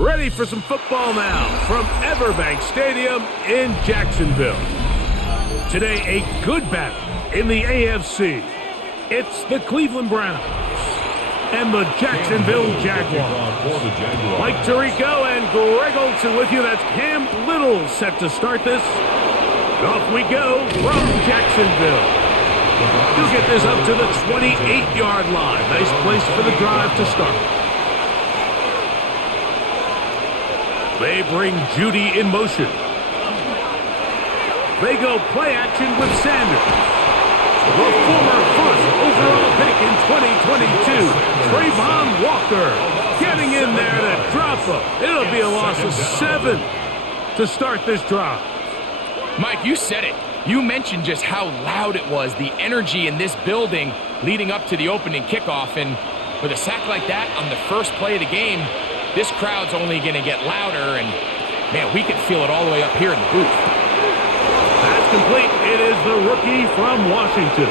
Ready for some football now from Everbank Stadium in Jacksonville. Today, a good battle in the AFC. It's the Cleveland Browns and the Jacksonville Jaguars. Mike Tirico and Greg Olsen with you. That's Cam Little set to start this. Off we go from Jacksonville. He'll get this up to the 28-yard line. Nice place for the drive to start. They bring Judy in motion. They go play action with Sanders. The former first overall pick in 2022, Trayvon Walker, getting in there to drop him. It'll be a loss of 7 to start this drive. Mike, you said it. You mentioned just how loud it was, the energy in this building leading up to the opening kickoff. And with a sack like that on the first play of the game, this crowd's only going to get louder. And, man, we can feel it all the way up here in the booth. That's complete. It is the rookie from Washington.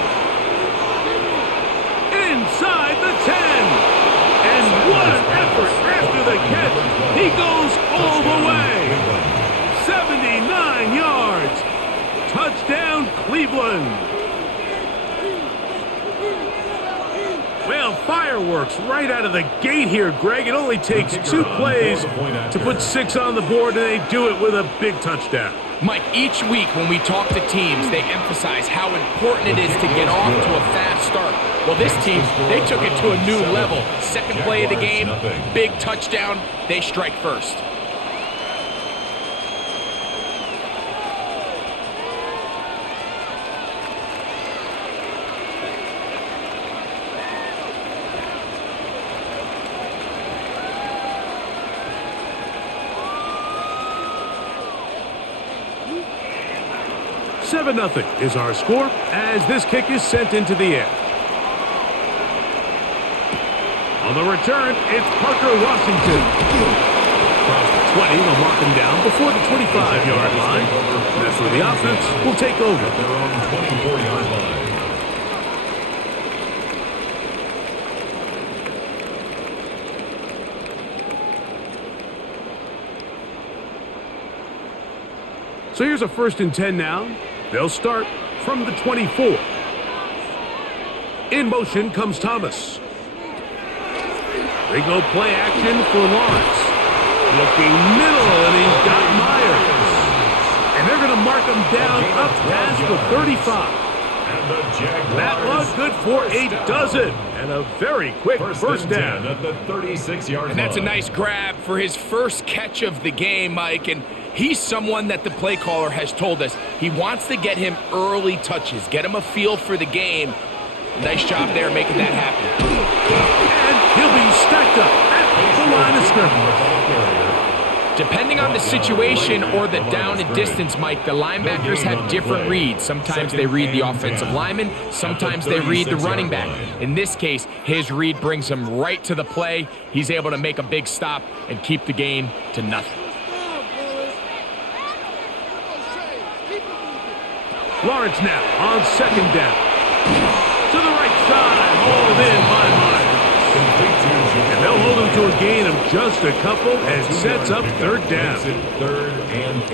Inside the 10. And what an effort after the catch. He goes all the way. 79 yards. Touchdown, Cleveland. Well, fireworks right out of the gate here, Greg. It only takes 2 plays to put 6 on the board, and they do it with a big touchdown. Mike, each week when we talk to teams, they emphasize how important it is to get off to a fast start. Well, this team, they took it to a new level. Second play of the game, big touchdown, they strike first. Nothing is our score as this kick is sent into the air. On the return, it's Parker Washington. Across the 20, they'll mark him down before the 25-yard line. That's where the offense will take over. At their own 24-yard line. So here's a 1st and 10 now. They'll start from the 24. In motion comes Thomas. They go play action for Lawrence. Looking middle, and he's got Myers. And they're going to mark him down up past the 35. That was good for a dozen. And a very quick first down. At the 36-yard line. And that's a nice grab for his first catch of the game, Mike. And he's someone that the play caller has told us he wants to get him early touches, get him a feel for the game. Nice job there making that happen. And he'll be stacked up at the line of scrimmage. Depending on the situation or the down and distance, Mike, the linebackers have different reads. Sometimes they read the offensive lineman, sometimes they read the running back. In this case, his read brings him right to the play. He's able to make a big stop and keep the game to nothing. Lawrence now on 2nd down. To the right side, hauled in by Myers. And they'll hold him to a gain of just a couple and sets up 3rd down.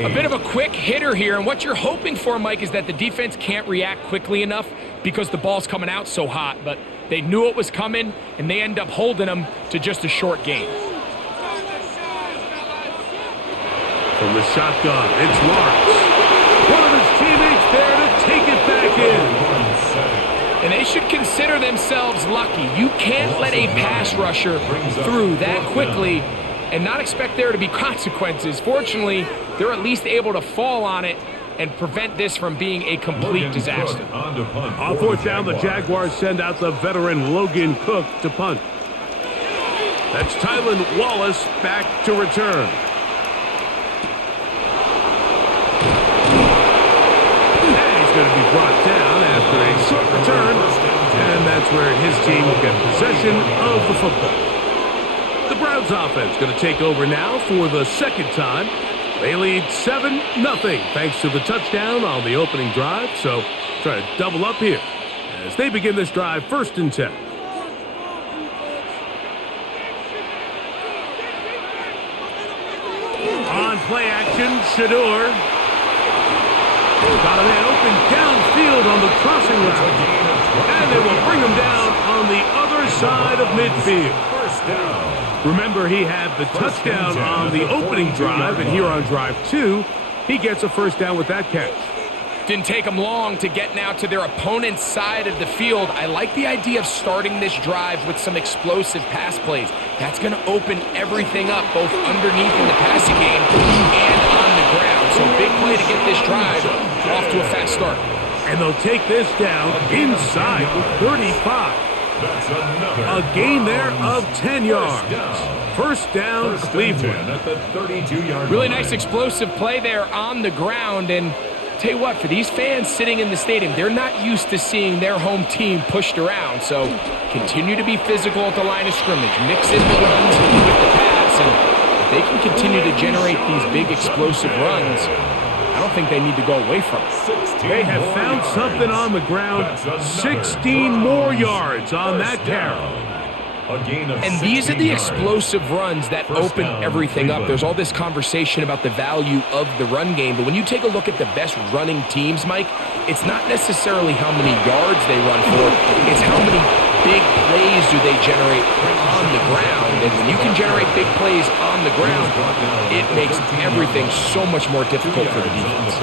A bit of a quick hitter here, and what you're hoping for, Mike, is that the defense can't react quickly enough because the ball's coming out so hot, but they knew it was coming, and they end up holding him to just a short gain. From the shotgun, it's Lawrence. One of his teammates there to take it back in. And they should consider themselves lucky. You can't let a pass rusher through that quickly and not expect there to be consequences. Fortunately, they're at least able to fall on it and prevent this from being a complete disaster. On 4th down, the Jaguars send out the veteran Logan Cook to punt. That's Tylan Wallace back to return. Going to be brought down after a short return, and that's where his team will get possession of the football. The Browns offense going to take over now for the 2nd time. They lead 7-0 thanks to the touchdown on the opening drive, so try to double up here as they begin this drive 1st and 10. play action. Shador. Got a man open downfield on the crossing route. And they will bring him down on the other side of midfield. First down. Remember, he had the touchdown on the opening drive, and here on drive 2, he gets a first down with that catch. Didn't take them long to get now to their opponent's side of the field. I like the idea of starting this drive with some explosive pass plays. That's going to open everything up, both underneath in the passing game and on the ground. So big play to get this drive off to a fast start. And they'll take this down inside the 35. That's another. A gain there of 10 yards. First down, Cleveland. At the 32-yard Really line. nice explosive play there on the ground. And tell you what, for these fans sitting in the stadium, they're not used to seeing their home team pushed around. So continue to be physical at the line of scrimmage. Mix in the runs with the pass. And if they can continue to generate these big explosive runs, I don't think they need to go away from it. They have found something on the ground. 16 more yards on that carry. And these are the explosive runs that open everything up. There's all this conversation about the value of the run game, but when you take a look at the best running teams, Mike, it's not necessarily how many yards they run for, it's how many big plays do they generate on the ground. And when you can generate big plays on the ground, it makes everything so much more difficult for the defense.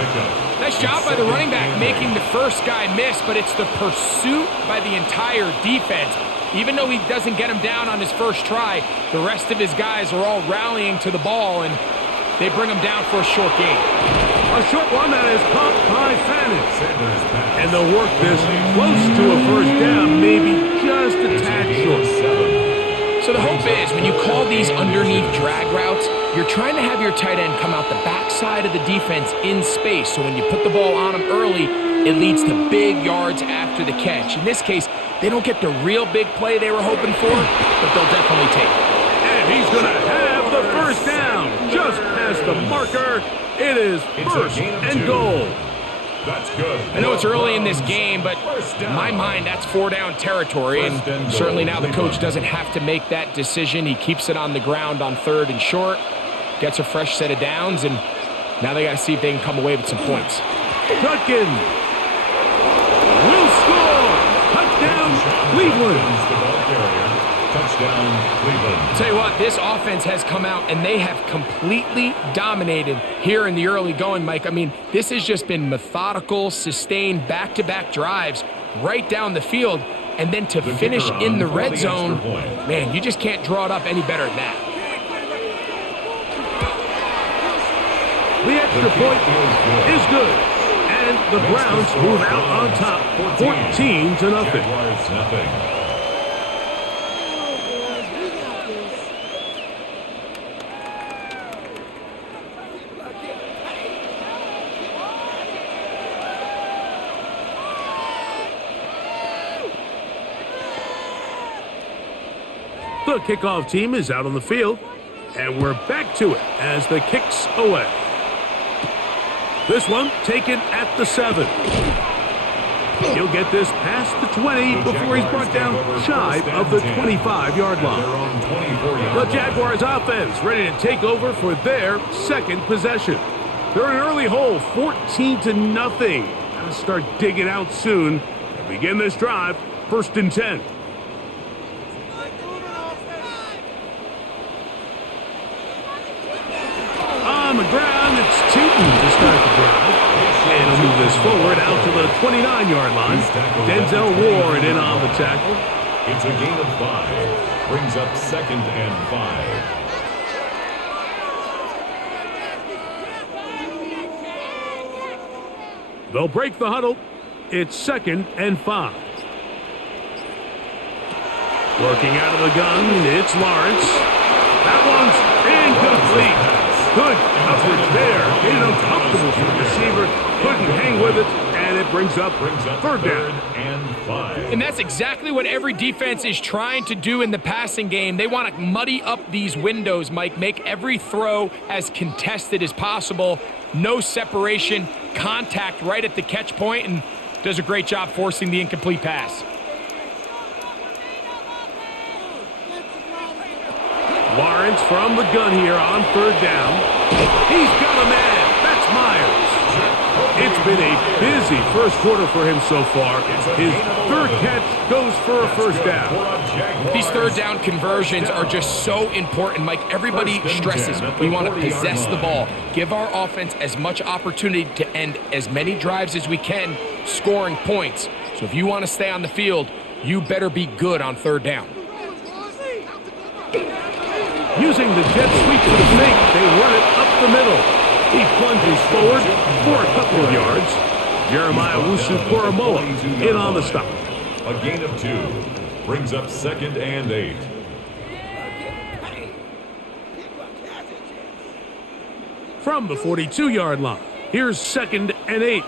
Nice job by the running back making the first guy miss, but it's the pursuit by the entire defense. Even though he doesn't get him down on his first try, the rest of his guys are all rallying to the ball, and they bring him down for a short gain. A short one that is caught by Fannin. And they'll work this close to a first down, maybe just a tad short. So the hope is when you call these underneath drag routes, you're trying to have your tight end come out the backside of the defense in space. So when you put the ball on him early, it leads to big yards after the catch. In this case, they don't get the real big play they were hoping for, but they'll definitely take it. And he's going to have the first down. Just past the marker. It is first and goal. That's good. I know it's early in this game, but in my mind, that's 4-down territory. And certainly now the coach doesn't have to make that decision. He keeps it on the ground on 3rd and short, gets a fresh set of downs, and now they got to see if they can come away with some points. Judkins will score. Touchdown, Cleveland. Touchdown, Cleveland. I'll tell you what, this offense has come out and they have completely dominated here in the early going, Mike. I mean, this has just been methodical, sustained, back-to-back drives right down the field. And then to finish in the red zone, man, you just can't draw it up any better than that. The extra point is good. And the Browns move out on top, 14-0. Jaguars, nothing. The kickoff team is out on the field, and we're back to it as the kick's away. This one taken at the 7. He'll get this past the 20 before he's brought down shy of the 25-yard line. The Jaguars offense ready to take over for their second possession. They're in an early hole, 14-0. Gotta start digging out soon and begin this drive, 1st and 10. On the ground, it's Tootin to start the drive. And he'll move this forward out to the 29-yard line. Denzel Ward in on the tackle. It's a gain of 5. Brings up 2nd and 5. They'll break the huddle. It's 2nd and 5. Working out of the gun, it's Lawrence. That one's incomplete. Good coverage there. Made it uncomfortable for the receiver. Couldn't hang with it, and it brings up 3rd down. And 5. And that's exactly what every defense is trying to do in the passing game. They want to muddy up these windows, Mike, make every throw as contested as possible. No separation, contact right at the catch point, and does a great job forcing the incomplete pass. Lawrence Lawrence from the gun here on third down. He's got a man. That's Myers. It's been a busy first quarter for him so far. His third catch goes for a first down. These third down conversions are just so important, Mike. Everybody stresses we want to possess the ball, give our offense as much opportunity to end as many drives as we can, scoring points. So if you want to stay on the field, you better be good on third down. Using the jet sweep to the fake, they run it up the middle. He plunges forward for a couple of yards. Jeremiah Wusu-Koromoa in on the stop. A gain of 2 brings up 2nd and 8. From the 42-yard line, here's 2nd and 8.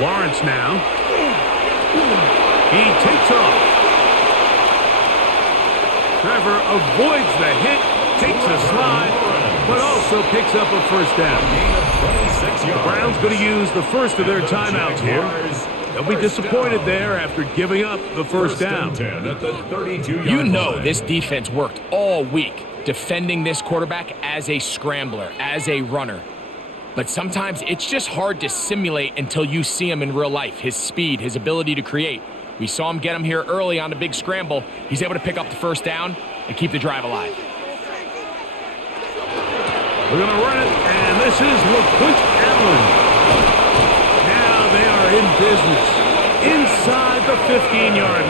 Lawrence now. He takes off. Trevor avoids the hit, takes a slide, but also picks up a first down. The Browns going to use the first of their timeouts here. They'll be disappointed there after giving up the first down. You know this defense worked all week defending this quarterback as a scrambler, as a runner. But sometimes it's just hard to simulate until you see him in real life, his speed, his ability to create. We saw him get him here early on the big scramble. He's able to pick up the first down and keep the drive alive. We're going to run it, and this is LaQuint Allen. Now they are in business inside the 15-yard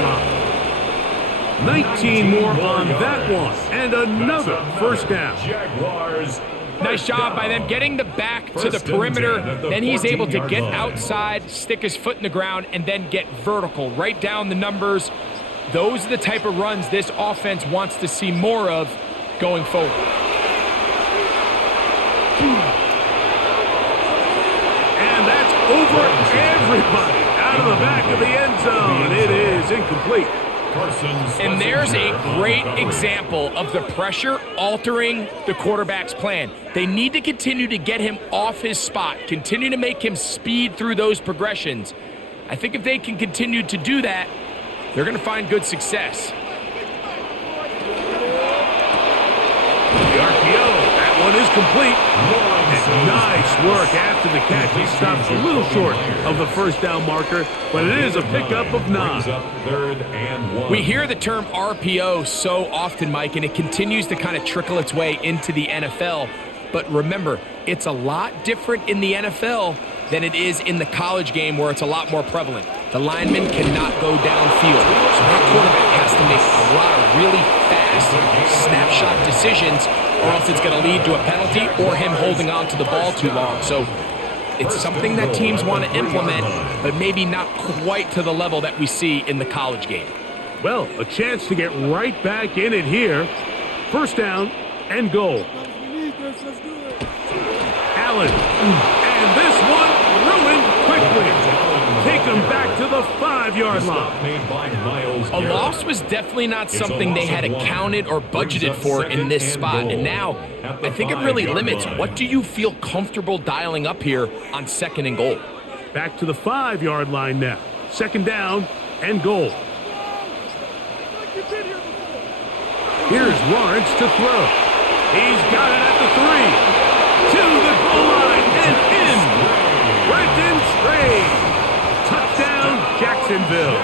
line. 19 more on that one, and another first down. Jaguars. Nice job by them getting the back to the perimeter. Then he's able to get outside, stick his foot in the ground, and then get vertical, right down the numbers. Those are the type of runs this offense wants to see more of going forward. And that's over everybody out of the back of the end zone. It is incomplete. And there's a great example of the pressure altering the quarterback's plan. They need to continue to get him off his spot, continue to make him speed through those progressions. I think if they can continue to do that, they're going to find good success. The RPO, that one is complete. And nice work after the catch. He stops a little short of the first down marker, but it is a pickup of 9. 3rd and 1. We hear the term RPO so often, Mike, and it continues to kind of trickle its way into the NFL. But remember, it's a lot different in the NFL than it is in the college game where it's a lot more prevalent. The lineman cannot go downfield, so that quarterback has to make a lot of really fast snapshot decisions, or else it's going to lead to a penalty or him holding on to the ball too long. So it's something that teams want to implement, but maybe not quite to the level that we see in the college game. Well, a chance to get right back in it here. First down and goal. Allen, and this one ruined quickly. Take him back to the 5-yard line. A loss was definitely not something they had accounted or budgeted for in this spot. And now, I think it really limits what do you feel comfortable dialing up here on 2nd and goal. Back to the 5-yard line now. 2nd down and goal. Here's Lawrence to throw. He's got it at the 3. To the goal line and in. Brendan Trey. Touchdown, Jacksonville.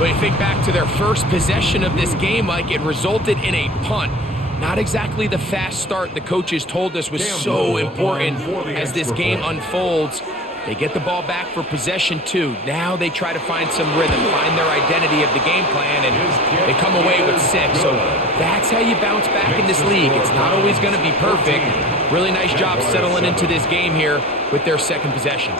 When you think back to their first possession of this game, Mike, it resulted in a punt. Not exactly the fast start the coaches told us was so important as this game unfolds. They get the ball back for possession 2. Now they try to find some rhythm, find their identity of the game plan, and they come away with 6. So that's how you bounce back in this league. It's not always going to be perfect. Really nice job settling into this game here with their 2nd possession.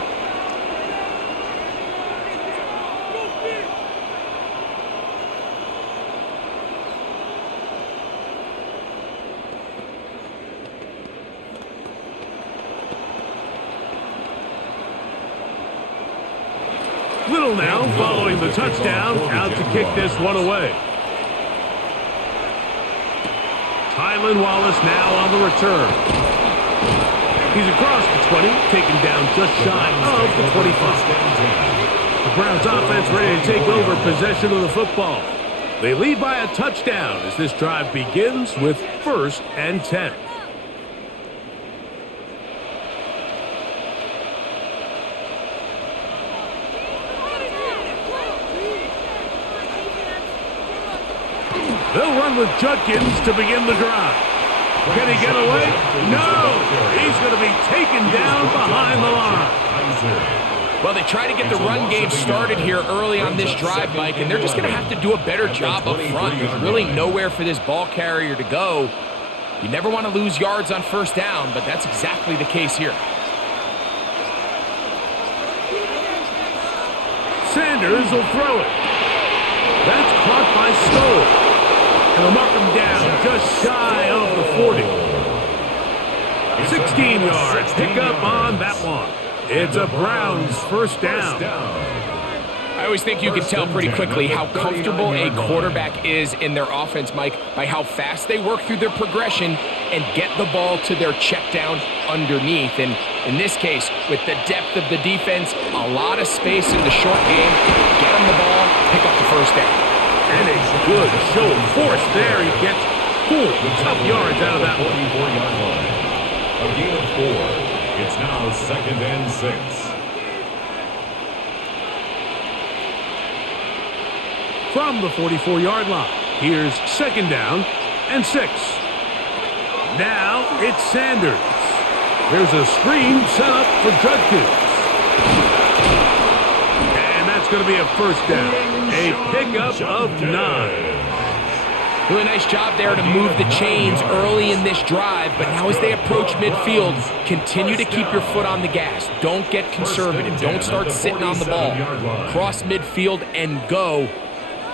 Little now following the touchdown, out to kick this one away. Tylan Wallace now on the return. He's across the 20, taken down just shy of the 25. The Browns offense ready to take over possession of the football. They lead by a touchdown as this drive begins with 1st and 10. They'll run with Judkins to begin the drive. Can he get away? No! He's going to be taken down behind the line. Well, they try to get the run game started here early on this drive, Mike, and they're just going to have to do a better job up front. There's really nowhere for this ball carrier to go. You never want to lose yards on 1st down, but that's exactly the case here. Sanders will throw it. That's caught by Stoll. He'll mark him down just shy of the 40. 16-yard pickup on that one. It's a Browns 1st down. I always think you can tell pretty quickly how comfortable a quarterback is in their offense, Mike, by how fast they work through their progression and get the ball to their check down underneath. And in this case, with the depth of the defense, a lot of space in the short game, get him the ball, pick up the 1st down. And a good show of force there. He gets 4 tough yards out of that one. 44-yard line. A gain of 4. It's now 2nd and 6. From the 44-yard line, here's 2nd down and 6. Now it's Sanders. There's a screen set up for Judkins. And that's going to be a 1st down. A pickup of 9. Really nice job there to move the chains early in this drive, but now as they approach midfield, continue to keep your foot on the gas. Don't get conservative. Don't start sitting on the ball. Cross midfield and go.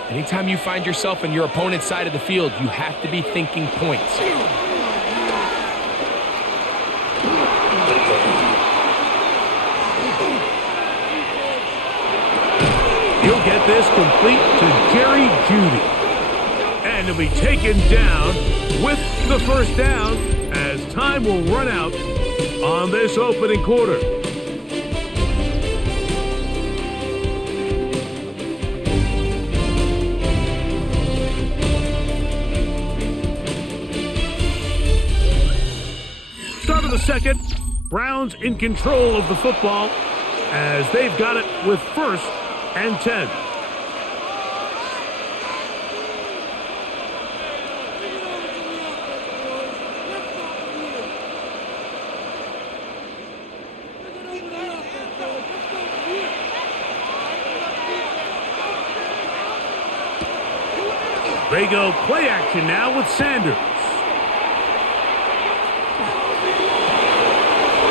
Anytime you find yourself on your opponent's side of the field, you have to be thinking points. He'll get this complete to Jerry Jeudy. And he'll be taken down with the 1st down as time will run out on this opening quarter. Start of the 2nd, Browns in control of the football as they've got it with 1st and 10. They go play action now with Sanders.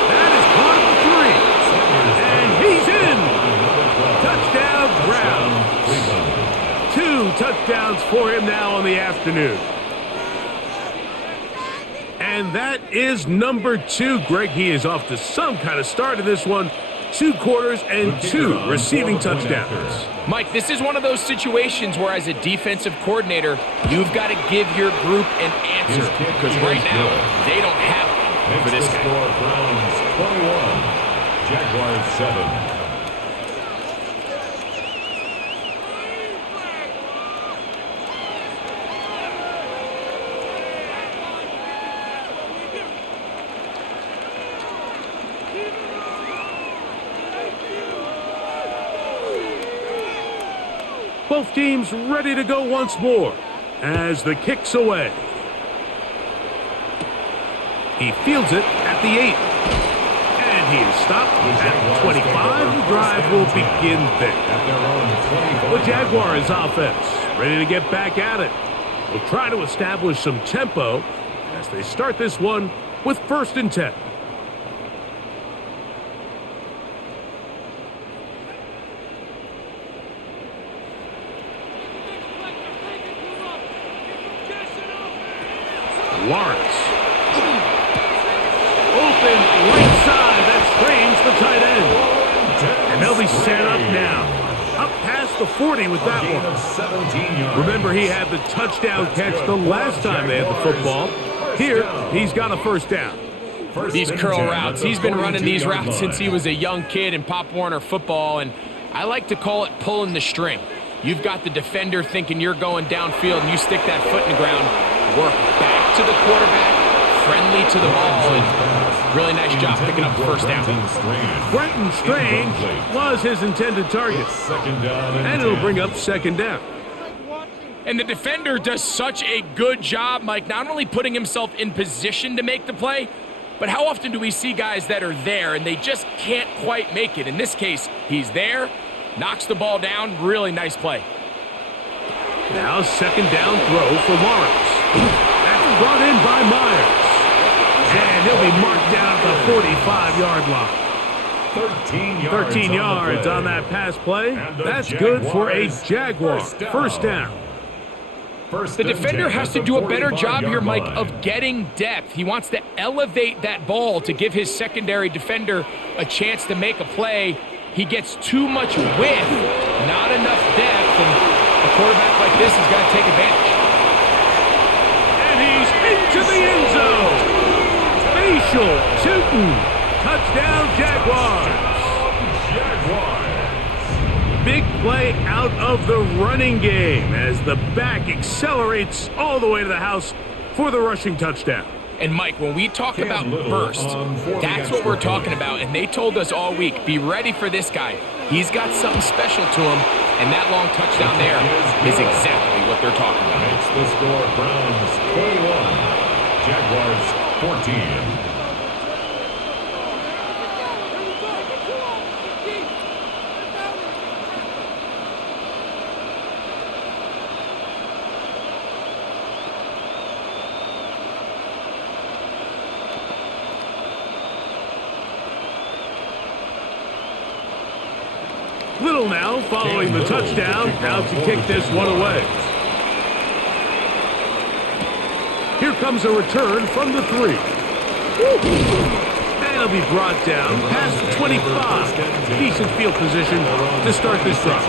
That is caught at the 3. And he's in. Touchdown, Browns. 2 touchdowns for him now on the afternoon. And that is number 2, Greg. He is off to some kind of start in this one. 2 quarters and 2 receiving touchdowns. Mike, this is one of those situations where as a defensive coordinator, you've got to give your group an answer because right now they don't have it for this guy. Browns 21, Jaguars 7. Both teams ready to go once more as the kick's away. He fields it at the 8. And he is stopped at the 25. The drive will begin there. The Jaguars offense ready to get back at it. Will try to establish some tempo as they start this one with 1st and 10. Lawrence. Open right side. That screams the tight end. And they'll be set up now. Up past the 40 with that one. Remember, he had the touchdown catch the last time they had the football. Here, he's got a 1st down. These curl routes, he's been running these routes since he was a young kid in Pop Warner football, and I like to call it pulling the string. You've got the defender thinking you're going downfield, and you stick that foot in the ground, work back to the quarterback, friendly to the ball, and really nice job picking up the first down. Brenton Strange was his intended target, and it'll bring up second down. And the defender does such a good job, Mike, not only putting himself in position to make the play, but how often do we see guys that are there and they just can't quite make it? In this case, he's there, knocks the ball down, really nice play. Now second down throw for Lawrence. That's brought in by Myers. And he'll be marked down at the 45-yard line. 13 yards on that pass play. That's good for a Jaguar. First down. The defender has to do a better job here, Mike, of getting depth. He wants to elevate that ball to give his secondary defender a chance to make a play. He gets too much width, not enough depth, and a quarterback like this has got to take advantage. And he's into the end zone. Facial shooting. Touchdown, Jaguars. Big play out of the running game as the back accelerates all the way to the house for the rushing touchdown. And Mike, when we talk about burst, that's what we're talking about. And they told us all week, be ready for this guy. He's got something special to him, and that long touchdown there is exactly what they're talking about. Makes the score Browns 21, Jaguars 14. Little now following the touchdown, out to kick this one away. Here comes a return from the 3. And he'll be brought down past the 25. Decent field position to start this drive.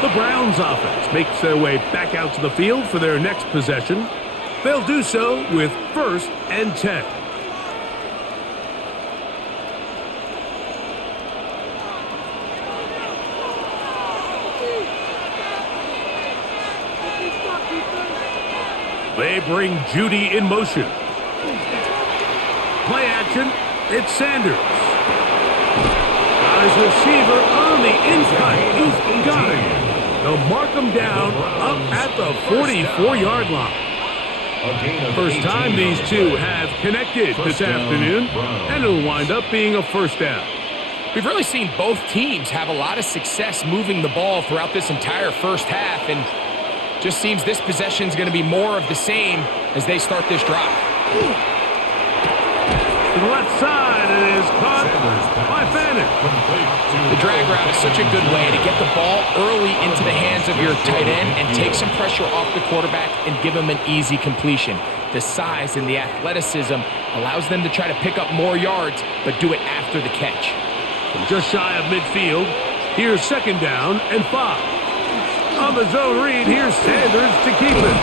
The Browns offense makes their way back out to the field for their next possession. They'll do so with 1st and 10. They bring Judy in motion. Play action. It's Sanders. Got his receiver on the in-cut. He's got it. They'll mark him down up at the 44-yard line. First time these two have connected this afternoon, and it'll wind up being a first down. We've really seen both teams have a lot of success moving the ball throughout this entire first half, and just seems this possession is going to be more of the same as they start this drive. To the left side, it is caught by Fannin. The drag route is such a good way to get the ball early into the hands of your tight end and take some pressure off the quarterback and give him an easy completion. The size and the athleticism allows them to try to pick up more yards, but do it after the catch. From just shy of midfield, here's second down and 5. On the zone read, here's Sanders to keep it.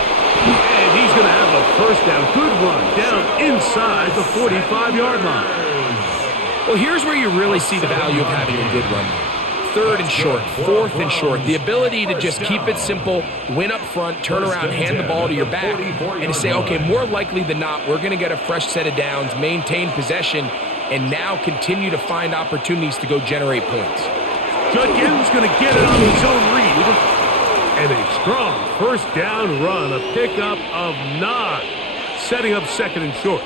And he's going to have a first down. Good run down inside the 45-yard line. Well, here's where you really see the value of having a good run. 3rd and short, 4th and short. The ability to just keep it simple, win up front, turn around, hand the ball to your back, and to say, okay, more likely than not, we're going to get a fresh set of downs, maintain possession, and now continue to find opportunities to go generate points. Judkins going to get it on the zone read. And a strong first down run, a pickup of 9, setting up 2nd and short.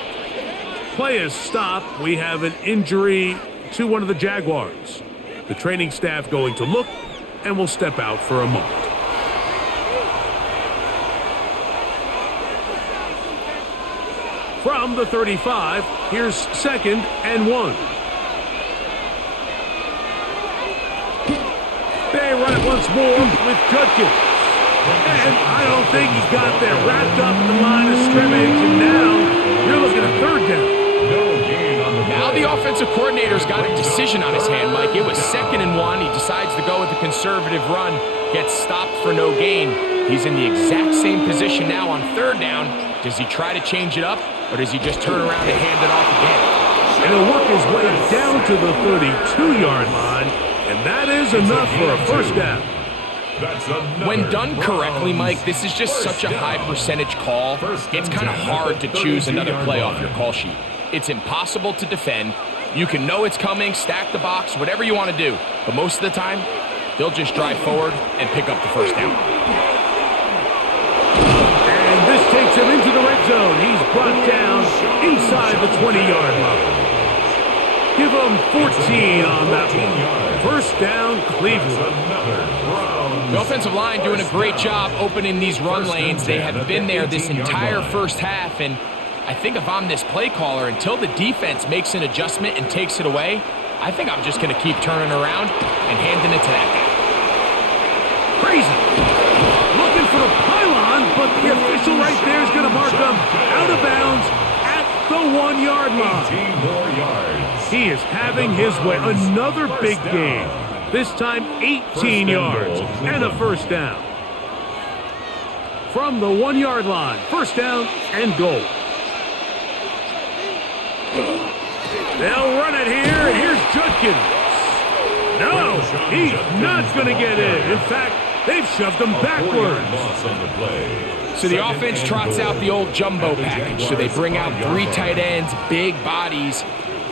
Play is stopped. We have an injury to one of the Jaguars. The training staff going to look, and will step out for a moment. From the 35, here's 2nd and 1. They run it once more with Judkins. And I don't think he got there. Wrapped up in the line of scrimmage, and now you're looking at 3rd down. Now the offensive coordinator's got a decision on his hand, Mike. It was 2nd and 1. He decides to go with a conservative run, gets stopped for no gain. He's in the exact same position now on 3rd down. Does he try to change it up, or does he just turn around and hand it off again? And he'll work his way down to the 32-yard line, and that is is enough for a first down. When done correctly, Mike, this is just such a high percentage call. It's kind of hard to choose another play off your call sheet. It's impossible to defend. You can know it's coming, stack the box, whatever you want to do. But most of the time, they'll just drive forward and pick up the first down. And this takes him into the red zone. He's brought down inside the 20-yard line. Give him 14 on that one. First down, Cleveland. The offensive line doing a great job opening these run lanes. They have been there this entire first half, and I think if I'm this play caller, until the defense makes an adjustment and takes it away, I think I'm just going to keep turning around and handing it to that guy. Crazy. Looking for the pylon, but the official right there is going to mark him out of bounds at the 1-yard line. 18 more yards. He is having his way. Another big game. This time 18 yards and a first down. From the 1-yard line, first down and goal. They'll run it here, and here's Judkins. No, he's not going to get in. In fact, they've shoved him backwards. So the offense trots out the old jumbo package. So they bring out 3 tight ends, big bodies.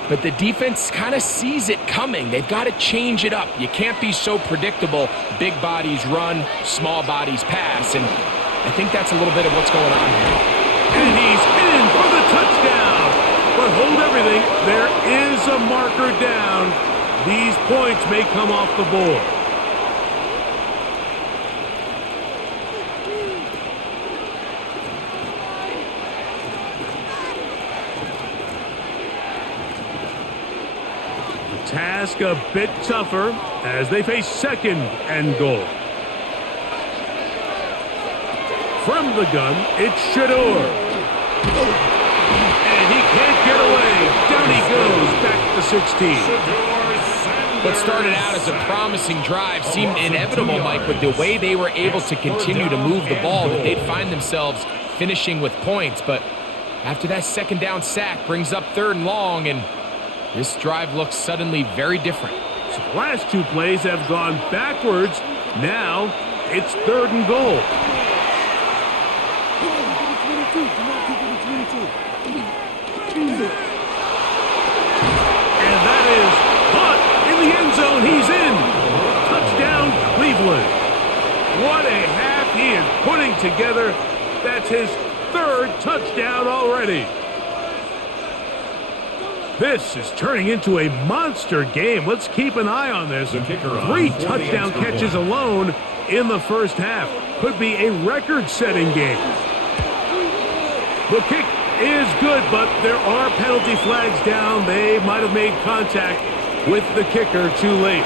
But the defense kind of sees it coming. They've got to change it up. You can't be so predictable. Big bodies run, small bodies pass. And I think that's a little bit of what's going on here. And he's in for the touchdown. But hold everything. There is a marker down. These points may come off the board. Task a bit tougher as they face second and goal. From the gun, it's Shador. And he can't get away. Down he goes, back to 16. What started out as a promising drive seemed inevitable, Mike, with the way they were able to continue to move the ball, that they'd find themselves finishing with points. But after that second down sack brings up 3rd and long, and this drive looks suddenly very different. So the last 2 plays have gone backwards. Now it's 3rd and goal. And that is caught in the end zone. He's in. Touchdown, Cleveland. What a half he is putting together. That's his 3rd touchdown already. This is turning into a monster game. Let's keep an eye on this. 3 touchdown catches alone in the first half. Could be a record-setting game. The kick is good, but there are penalty flags down. They might have made contact with the kicker too late.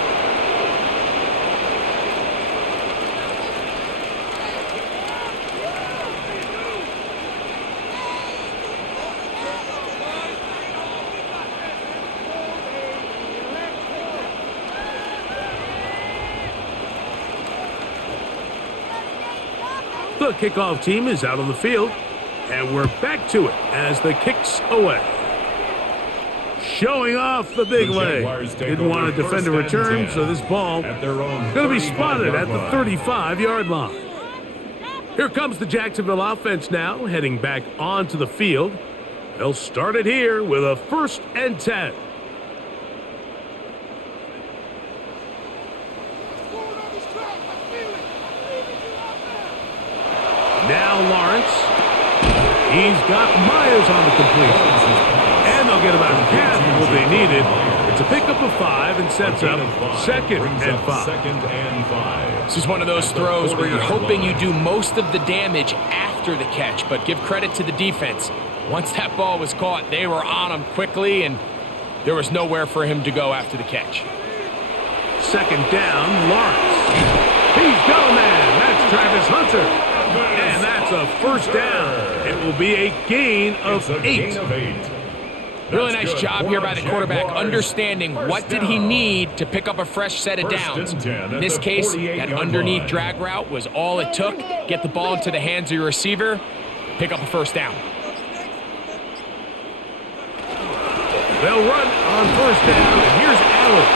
The kickoff team is out on the field, and we're back to it as the kick's away. Showing off the big leg. Didn't want to defend a return, so this ball going to be spotted at the 35-yard line. Here comes the Jacksonville offense now, heading back onto the field. They'll start it here with a 1st and 10. Now Lawrence. He's got Myers on the completion. And they'll get about half of what they needed. It's a pickup of 5 and sets up 2nd and 5. This is one of those throws where you're hoping you do most of the damage after the catch, but give credit to the defense. Once that ball was caught, they were on him quickly, and there was nowhere for him to go after the catch. 2nd down, Lawrence. He's going man. That's Travis Hunter. And that's a first down. It will be a gain of 8. Really nice job here by the quarterback, understanding what did he need to pick up a fresh set of downs. In this case, that underneath drag route was all it took. Get the ball into the hands of your receiver, pick up a first down. They'll run on first down, and here's Allen.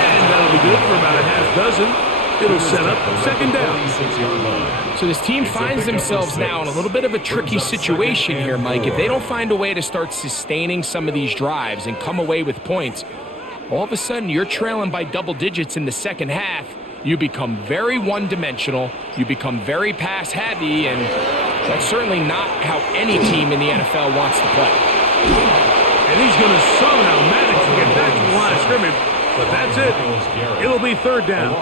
And That'll be good for about a half dozen. It'll set up second down. So this team finds themselves now in a little bit of a tricky situation here, Mike. If they don't find a way to start sustaining some of these drives and come away with points, all of a sudden you're trailing by double digits in the second half. You become very one-dimensional. You become very pass-heavy, and that's certainly not how any team in the NFL wants to play. And he's going to somehow manage to get back to the line of scrimmage. But that's it. It'll be third down.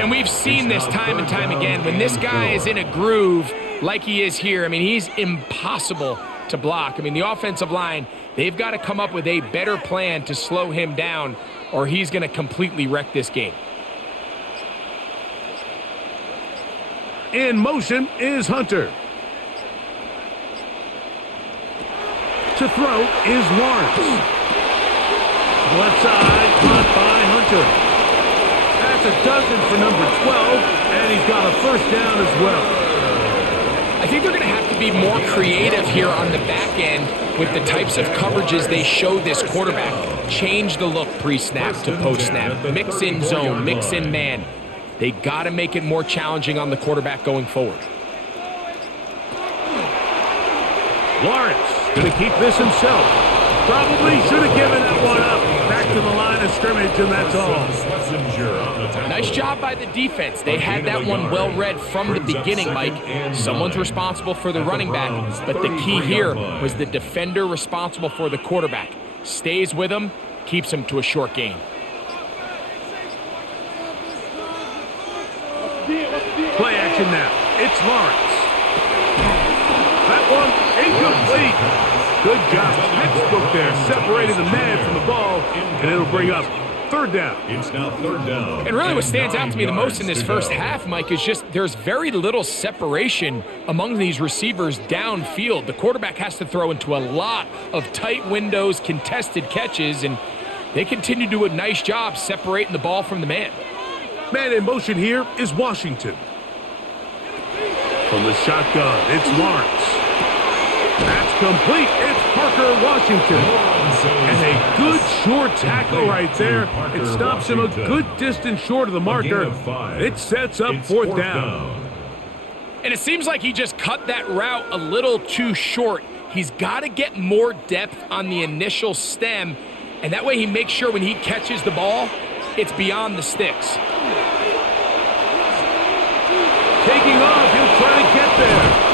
And we've seen this time and time again. When this guy is in a groove like he is here, I mean, he's impossible to block. I mean, the offensive line, they've got to come up with a better plan to slow him down, or he's going to completely wreck this game. In motion is Hunter. To throw is Lawrence. Left side, caught by Hunter. That's a dozen for number 12, and he's got a first down as well. I think they're going to have to be more creative here on the back end with the types of coverages they show this quarterback. Change the look pre-snap to post-snap. Mix in zone, mix in man. They got to make it more challenging on the quarterback going forward. Lawrence going to keep this himself. Probably should have given that one up. Back to the line of scrimmage, and that's all. Nice job by the defense. They had that one well read from the beginning, Mike. Someone's responsible for the running back, but the key here was the defender responsible for the quarterback. Stays with him, keeps him to a short gain. Play action now. It's Lawrence. That one incomplete. Good job. Textbook there. Separated the man from the ball, and it'll bring up third down. It's now third down. And really what stands out to me the most in this first half, Mike, is just there's very little separation among these receivers downfield. The quarterback has to throw into a lot of tight windows, contested catches, and they continue to do a nice job separating the ball from the man. Man in motion here is Washington. From the shotgun, it's Lawrence. That's complete. It's Parker Washington. And a good short tackle right there. It stops him a good distance short of the marker. It sets up fourth down. And it seems like he just cut that route a little too short. He's got to get more depth on the initial stem, and that way he makes sure when he catches the ball, it's beyond the sticks. Taking off, he'll try to get there.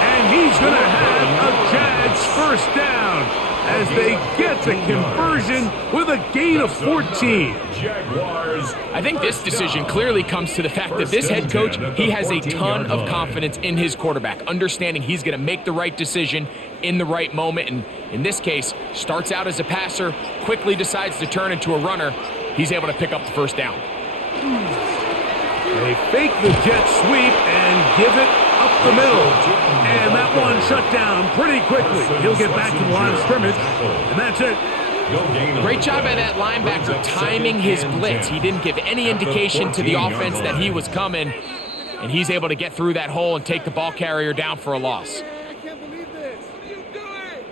And he's going to have a Jags first down as they get the conversion with a gain of 14. Jaguars. I think this decision clearly comes to the fact that this head coach, he has a ton of confidence in his quarterback, understanding he's going to make the right decision in the right moment, and in this case, starts out as a passer, quickly decides to turn into a runner. He's able to pick up the first down. They fake the jet sweep and give it up the middle. And that one shut down pretty quickly. He'll get back to the line of scrimmage, and that's it. Great job by that linebacker timing his blitz. He didn't give any indication to the offense that he was coming, and he's able to get through that hole and take the ball carrier down for a loss. I can't believe this. What are you doing?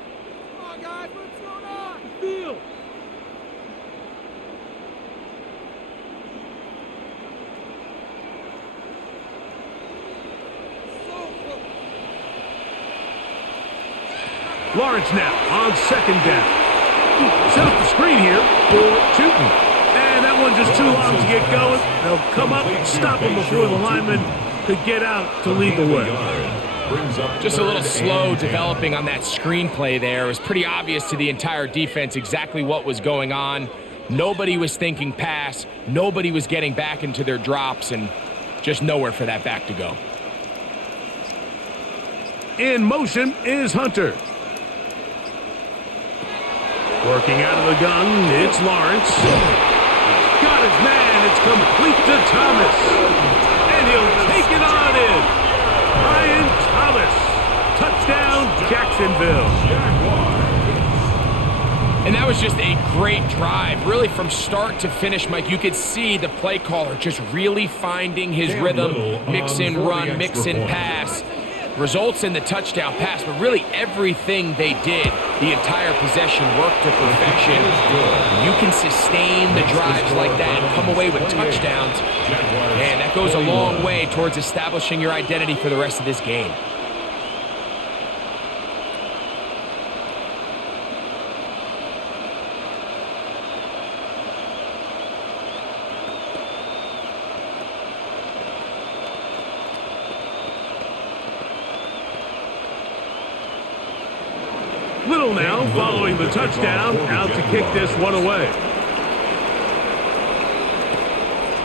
Come on, guys. What's going on? Field. Lawrence now on second down. Set up the screen here for Tootin. And that one just too long to get going. They'll come up and stop him before the lineman could get out to lead the way. Just a little slow developing on that screenplay there. It was pretty obvious to the entire defense exactly what was going on. Nobody was thinking pass. Nobody was getting back into their drops, and just nowhere for that back to go. In motion is Hunter. Working out of the gun, it's Lawrence. Got his man, it's complete to Thomas. And he'll take it on in. Ryan Thomas. Touchdown, Jacksonville. And that was just a great drive, really from start to finish, Mike. You could see the play caller just really finding his rhythm, mix in run, mix in pass. results in the touchdown pass, but really everything they did, the entire possession worked to perfection. You can sustain the drives like that and come away with touchdowns, and that goes a long way towards establishing your identity for the rest of this game. Little now following the touchdown, out to kick this one away.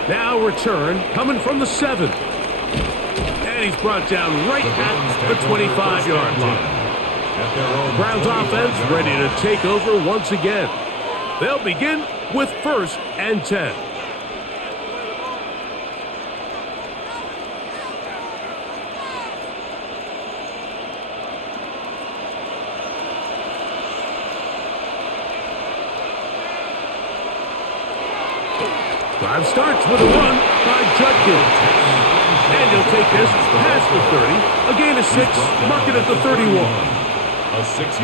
Now return coming from the 7. And he's brought down right at the 25-yard line. Browns offense ready to take over once again. They'll begin with 1st and 10. Drive starts with a run by Judkins. And he'll take this past the 30, a gain of 6, mark it at the 31.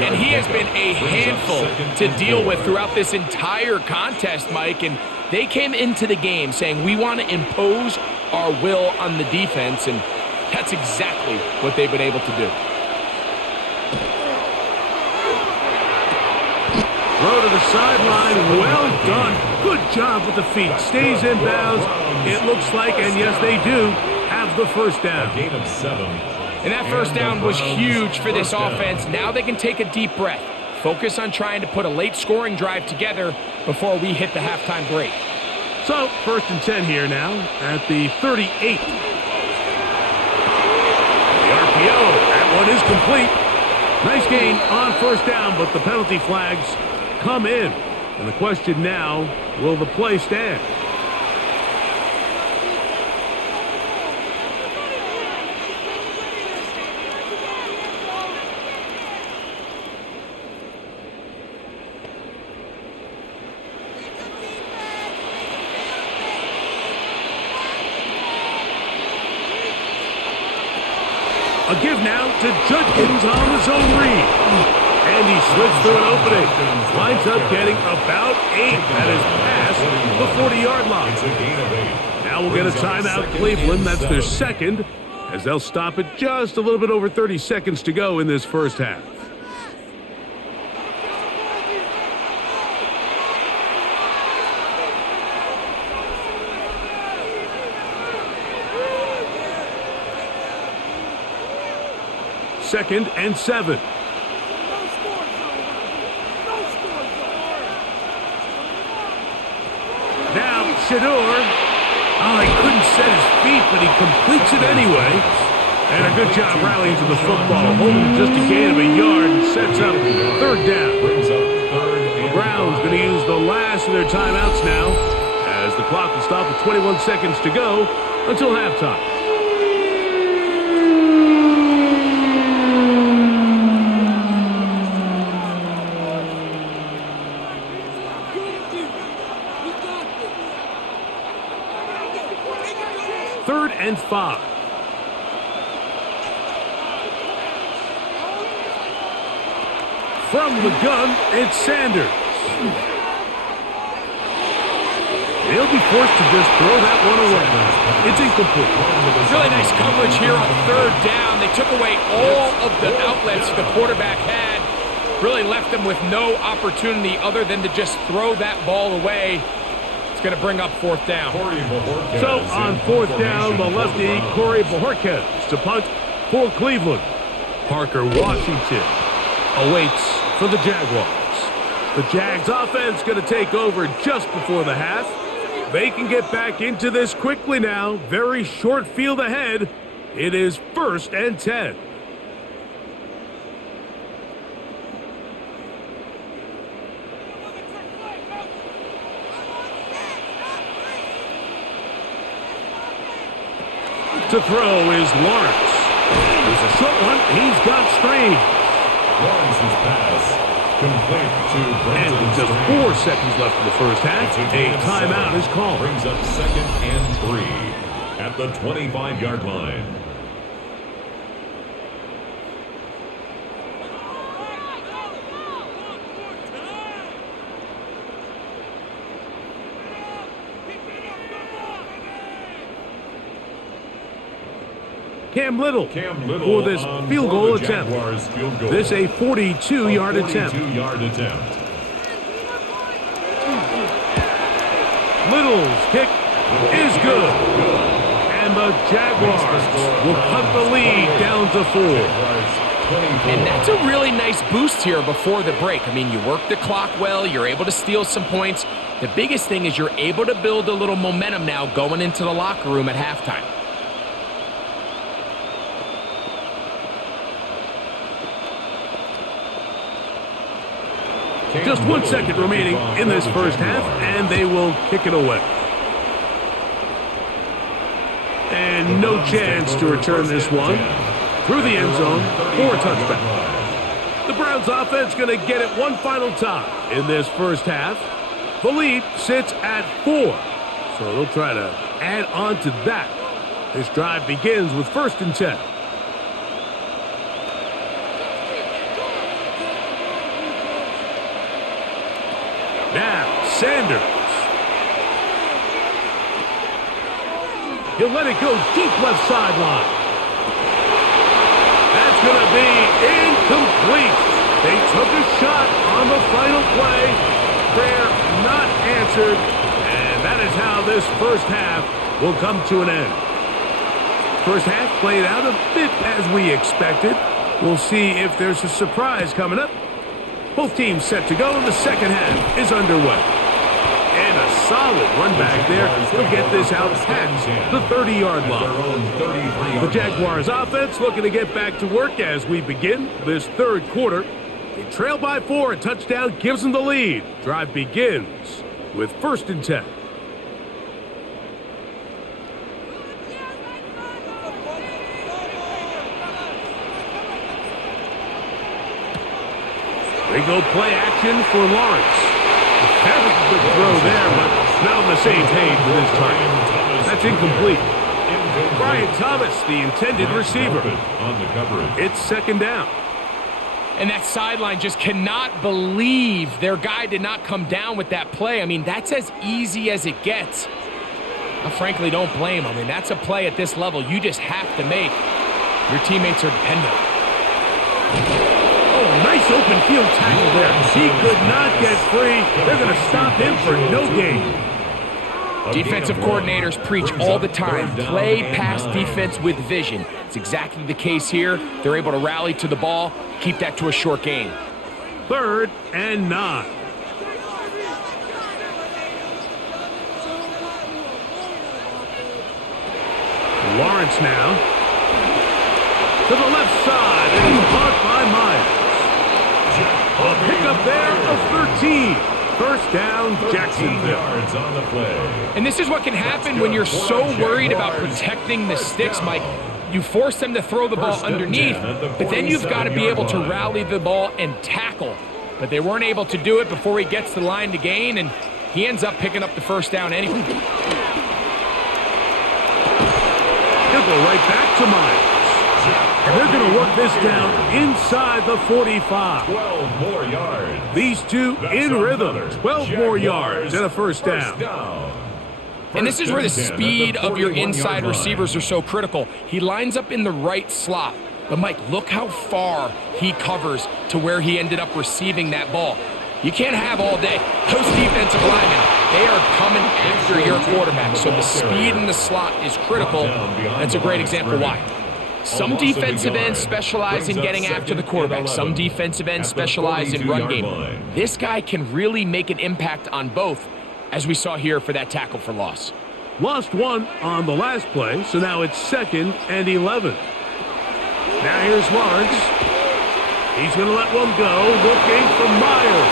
And he has been a handful to deal with throughout this entire contest, Mike. And they came into the game saying, we want to impose our will on the defense. And that's exactly what they've been able to do. Throw to the sideline, well done. Good job with the feet, stays in bounds. It looks like, and yes they do, have the first down. A gain of 7. And that first down was huge for this offense. Now they can take a deep breath. Focus on trying to put a late scoring drive together before we hit the halftime break. So, 1st and 10 here now at the 38. The RPO, that one is complete. Nice gain on 1st down, but the penalty flags come in. And the question now, will the play stand? A give now to Judkins on his own read. And he slips through an opening. Winds up getting about 8. That is past the 40-yard line. Now we'll get a timeout, Cleveland. That's their 2nd, as they'll stop it just a little bit over 30 seconds to go in this first half. Second and 7. Now Shador. Oh, he couldn't set his feet, but he completes it anyway. And a good job rallying to the football. Holding just a gain of a yard and sets up 3rd down. The Browns going to use the last of their timeouts now, as the clock will stop with 21 seconds to go until halftime. And 5. From the gun, it's Sanders. He'll be forced to just throw that one away. It's incomplete. Really nice coverage here on 3rd down. They took away all of the outlets the quarterback had. Really left them with no opportunity other than to just throw that ball away. Going to bring up 4th down. So on 4th down, the lefty Corey Bojorquez to punt for Cleveland. Parker Washington awaits for the Jaguars. The Jags offense going to take over just before the half. They can get back into this quickly now. Very short field ahead. It is 1st and 10. To throw is Lawrence. There's a short one. He's got Strange. Lawrence's pass complete to And with just 4 seconds left in the first half, a timeout is called. Brings up 2nd and 3 at the 25-yard line. Cam Little for this on field for goal the attempt. Jaguars field goal. This a 42-yard attempt. 42-yard attempt. Little's kick is good. And the Jaguars will cut the lead down to 4. And that's a really nice boost here before the break. I mean, you work the clock well, you're able to steal some points. The biggest thing is you're able to build a little momentum now going into the locker room at halftime. Just 1 second remaining in this first half, and they will kick it away. And no chance to return this one through the end zone for a touchback. The Browns offense going to get it one final time in this first half. The lead sits at 4, so they'll try to add on to that. This drive begins with 1st and 10. Now, Sanders. He'll let it go deep left sideline. That's going to be incomplete. They took a shot on the final play. Prayer not answered. And that is how this first half will come to an end. First half played out a bit as we expected. We'll see if there's a surprise coming up. Both teams set to go, and the second half is underway. And a solid run back there will get this out past the 30-yard line. The Jaguars offense looking to get back to work as we begin this third quarter. They trail by 4. A touchdown gives them the lead. Drive begins with 1st and 10. They go play action for Lawrence. Very good throw there, but not on the same page with his target. That's incomplete. Brian Thomas, the intended receiver. On the coverage. It's 2nd down. And that sideline just cannot believe their guy did not come down with that play. I mean, that's as easy as it gets. I frankly don't blame him. I mean, that's a play at this level you just have to make. Your teammates are dependent. Oh, nice open field tackle there. He could not get free. They're going to stop him for no gain. Defensive coordinators preach all the time, play pass defense with vision. It's exactly the case here. They're able to rally to the ball, keep that to a short gain. 3rd and 9. Lawrence now to the left side, and he's caught by Myers. A pickup there of 13. 1st down, Jacksonville. Yards on the play. And this is what can happen when you're so worried about protecting the sticks, Mike. You force them to throw the ball underneath, but then you've got to be able to rally the ball and tackle. But they weren't able to do it before he gets the line to gain, and he ends up picking up the 1st down anyway. He'll go right back to Myers. And they're going to work this down inside the 45. 12 more yards. These two in rhythm. 12 more yards and a 1st down. And this is where the speed of your inside receivers are so critical. He lines up in the right slot. But, Mike, look how far he covers to where he ended up receiving that ball. You can't have all day. Those defensive linemen, they are coming after your quarterback. So the speed in the slot is critical. That's a great example why. Some defensive ends specialize in getting after the quarterback. Some defensive ends specialize in run game. This guy can really make an impact on both, as we saw here for that tackle for loss. Lost one on the last play, so now it's 2nd and 11. Now here's Lawrence. He's going to let one go, looking for Myers.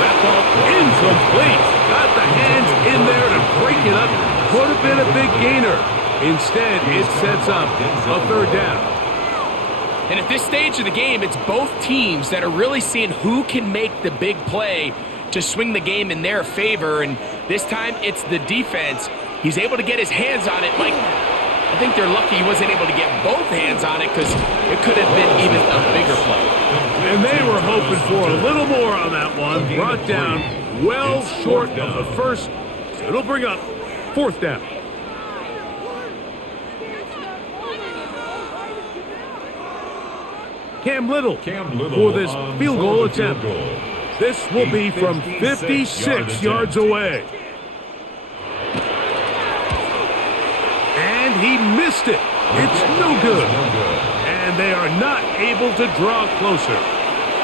That ball incomplete. Got the hands in there to break it up. Could have been a big gainer. Instead, it sets up a 3rd down. And at this stage of the game, it's both teams that are really seeing who can make the big play to swing the game in their favor. And this time, it's the defense. He's able to get his hands on it. Mike, I think they're lucky he wasn't able to get both hands on it because it could have been even a bigger play. And they were hoping for a little more on that one. Brought down well short of the first. So it'll bring up 4th down. Cam Little for this field goal attempt. This will be from 56 yards away. And he missed it. It's no good. And they are not able to draw closer.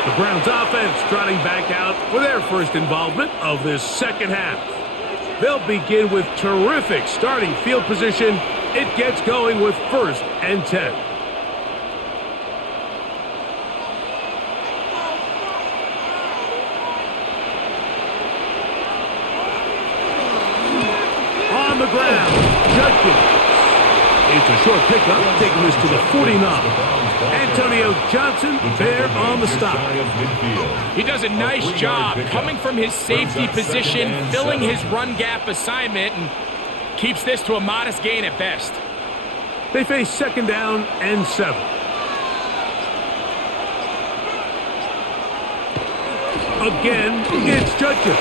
The Browns offense trotting back out for their first involvement of this second half. They'll begin with terrific starting field position. It gets going with 1st and 10. On the ground, Judkins. It's a short pickup, taking this to the 49. Antonio Johnson there on the stop. He does a nice job coming from his safety position, filling his run gap assignment, and keeps this to a modest gain at best. They face 2nd down and 7. Again, it's Judkins.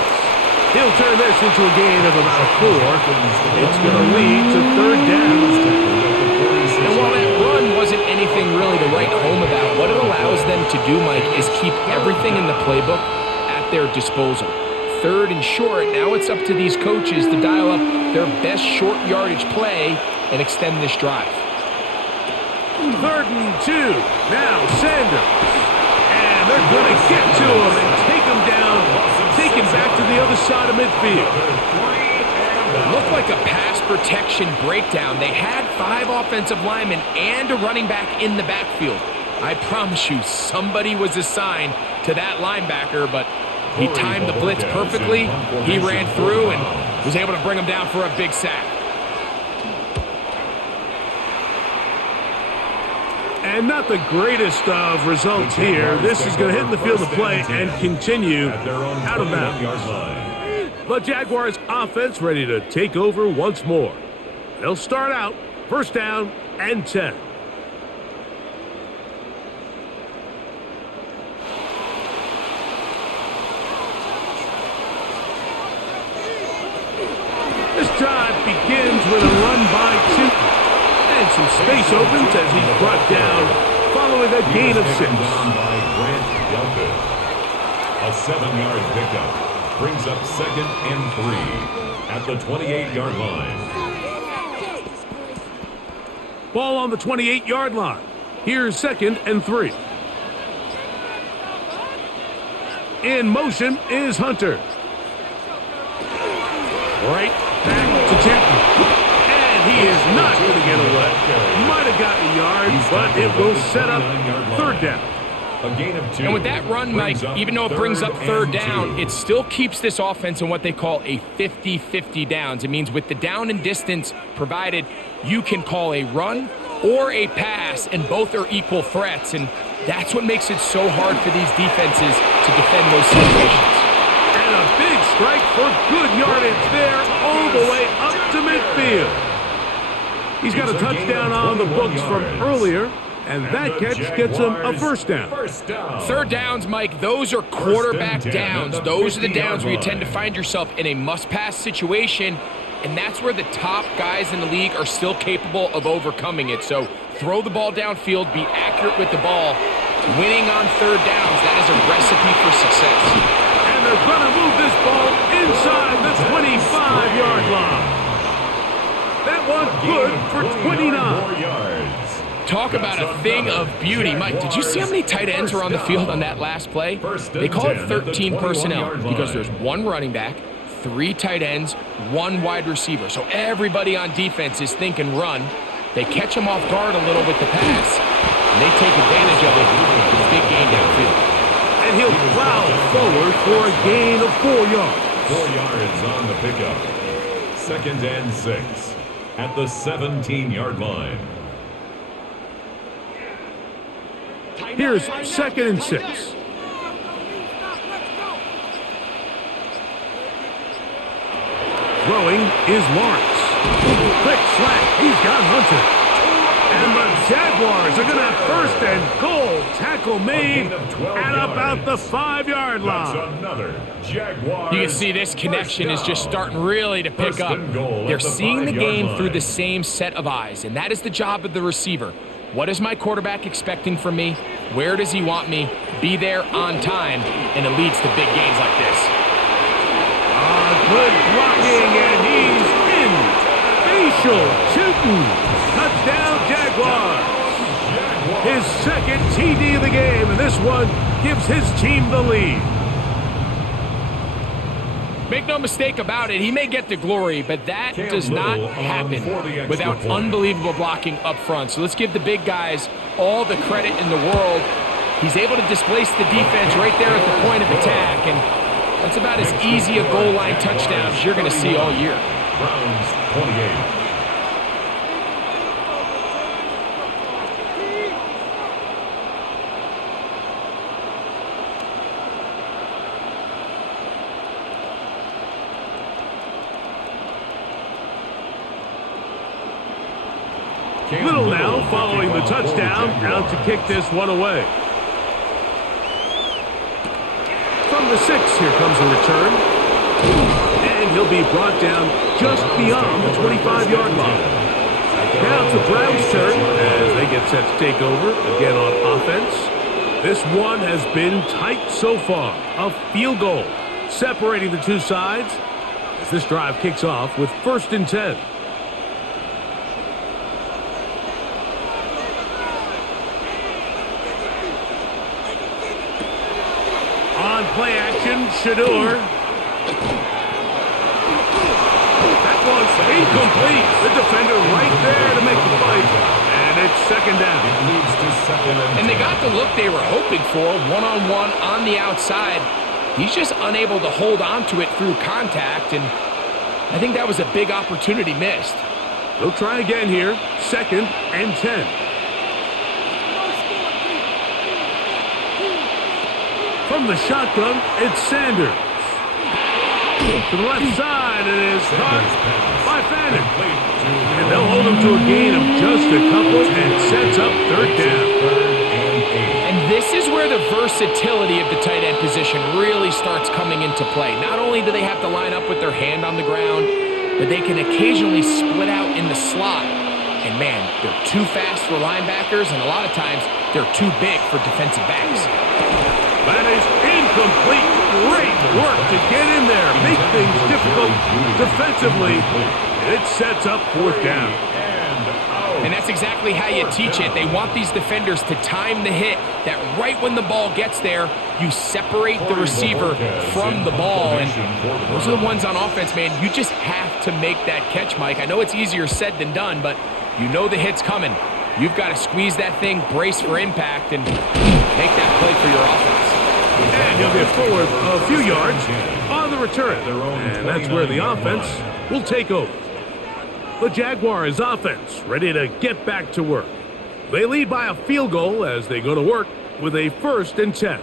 He'll turn this into a gain of about 4. It's going to lead to 3rd down. And while that run wasn't anything really to write home about, what it allows them to do, Mike, is keep everything in the playbook at their disposal. 3rd and short, now it's up to these coaches to dial up their best short yardage play and extend this drive. 3rd and 2. Now Sanders. And they're going to get to him and take him down, take him back to the other side of midfield. Looked like a pass protection breakdown. They had 5 offensive linemen and a running back in the backfield. I promise you, somebody was assigned to that linebacker, but he timed the blitz perfectly. He ran through and was able to bring him down for a big sack. And not the greatest of results here. This is going to hit in the field of play and continue out of bounds. The Jaguars offense ready to take over once more. They'll start out 1st down and 10. This drive begins with a run by Tootin. And some space opens as he's brought down following a gain of 6. A 7-yard pickup. Brings up 2nd and 3 at the 28-yard line. Ball on the 28-yard line. Here's 2nd and 3. In motion is Hunter. Right back to Chapman. And he is not going to get away. Might have gotten a yard, but it will set up 3rd down. A gain of 2. And with that run, Mike, even though it brings up 3rd down, it still keeps this offense in what they call a 50-50 downs. It means with the down and distance provided, you can call a run or a pass, and both are equal threats. And that's what makes it so hard for these defenses to defend those situations. And a big strike for good yardage there all the way up to midfield. He's got a touchdown on the books from earlier. And that catch gets him a 1st down. 3rd downs, Mike, those are quarterback downs. Those are the downs where you tend to find yourself in a must-pass situation, and that's where the top guys in the league are still capable of overcoming it. So throw the ball downfield, be accurate with the ball. Winning on 3rd downs, that is a recipe for success. And they're going to move this ball inside the 25-yard line. That one good for 29. Talk about a thing of beauty. Mike, did you see how many tight ends were on the field on that last play? They call it 13 personnel because there's 1 running back, 3 tight ends, 1 wide receiver. So everybody on defense is thinking run. They catch him off guard a little with the pass, and they take advantage of it with a big gain downfield. And he'll plow forward for a gain of 4 yards. 4 yards on the pickup. 2nd and 6 at the 17-yard line. Here's 2nd and 6. Throwing is Lawrence. Quick slant. He's got Hunter. And the Jaguars are going to have 1st and goal. Tackle made at about the 5-yard line. That's another Jaguars. You can see this connection is just starting really to pick up. They're seeing the game through the same set of eyes, and that is the job of the receiver. What is my quarterback expecting from me? Where does he want me? Be there on time, and it leads to big gains like this. Good blocking, and he's in. Facial shooting. Touchdown, Jaguars. His second TD of the game, and this one gives his team the lead. Make no mistake about it, he may get the glory, but that does not happen without unbelievable blocking up front. So let's give the big guys all the credit in the world. He's able to displace the defense right there at the point of attack, and that's about as easy a goal line touchdown as you're going to see all year. Browns 28. Little now following the touchdown, out to kick this one away. From the 6, here comes a return. And he'll be brought down just beyond the 25-yard line. Now it's the Browns' turn as they get set to take over again on offense. This one has been tight so far. A field goal separating the two sides as this drive kicks off with 1st and 10. Play action, Shador. That one's incomplete. The defender right there to make the fight. And it's 2nd down. It leads to 2nd and 10. And they got the look they were hoping for, one-on-one on the outside. He's just unable to hold on to it through contact, and I think that was a big opportunity missed. They'll try again here, 2nd and 10. From the shotgun, it's Sanders. To the left side, and it is caught by Fannin. And they'll hold him to a gain of just a couple, and sets up 3rd down. And this is where the versatility of the tight end position really starts coming into play. Not only do they have to line up with their hand on the ground, but they can occasionally split out in the slot. And man, they're too fast for linebackers, and a lot of times they're too big for defensive backs. That is incomplete. Great work to get in there. Make things difficult defensively. It sets up 4th down. And that's exactly how you teach it. They want these defenders to time the hit, that right when the ball gets there, you separate the receiver from the ball. And those are the ones on offense, man. You just have to make that catch, Mike. I know it's easier said than done, but you know the hit's coming. You've got to squeeze that thing, brace for impact, and make that play for your offense. And he'll get forward a few yards on the return. And that's where the offense will take over. The Jaguars offense ready to get back to work. They lead by a field goal as they go to work with a 1st and 10.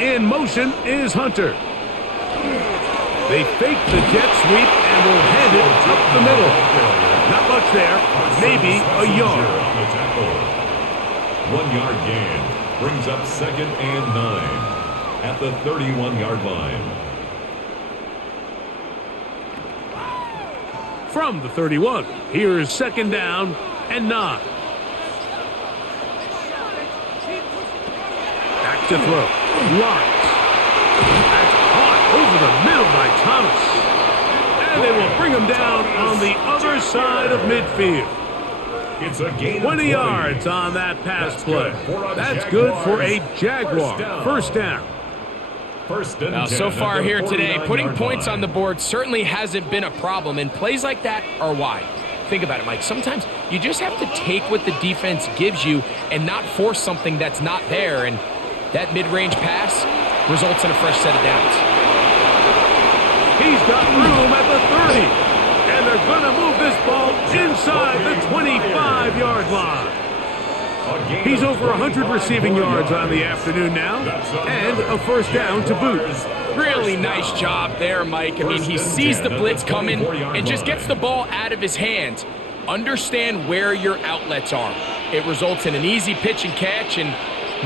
In motion is Hunter. They fake the jet sweep and will hand it up the middle. Not much there, maybe a yard. 1 yard gain brings up 2nd and 9 at the 31-yard line. From the 31, here is 2nd down and 9. Back to throw. Lawrence. That's caught over the middle by Thomas. And they will bring him down on the other side of midfield. It's a gain 20 yards on that pass play. That's good for a Jaguar. 1st down. Now, so far here today, putting points on the board certainly hasn't been a problem, and plays like that are why. Think about it, Mike. Sometimes you just have to take what the defense gives you and not force something that's not there, and that mid-range pass results in a fresh set of downs. He's got room at the 30. And they're going to move this ball inside the 25-yard line. He's over 100 receiving yards on the afternoon now, and a 1st down to boot. Really nice job there, Mike. I mean, he sees the blitz coming and just gets the ball out of his hands. Understand where your outlets are. It results in an easy pitch and catch and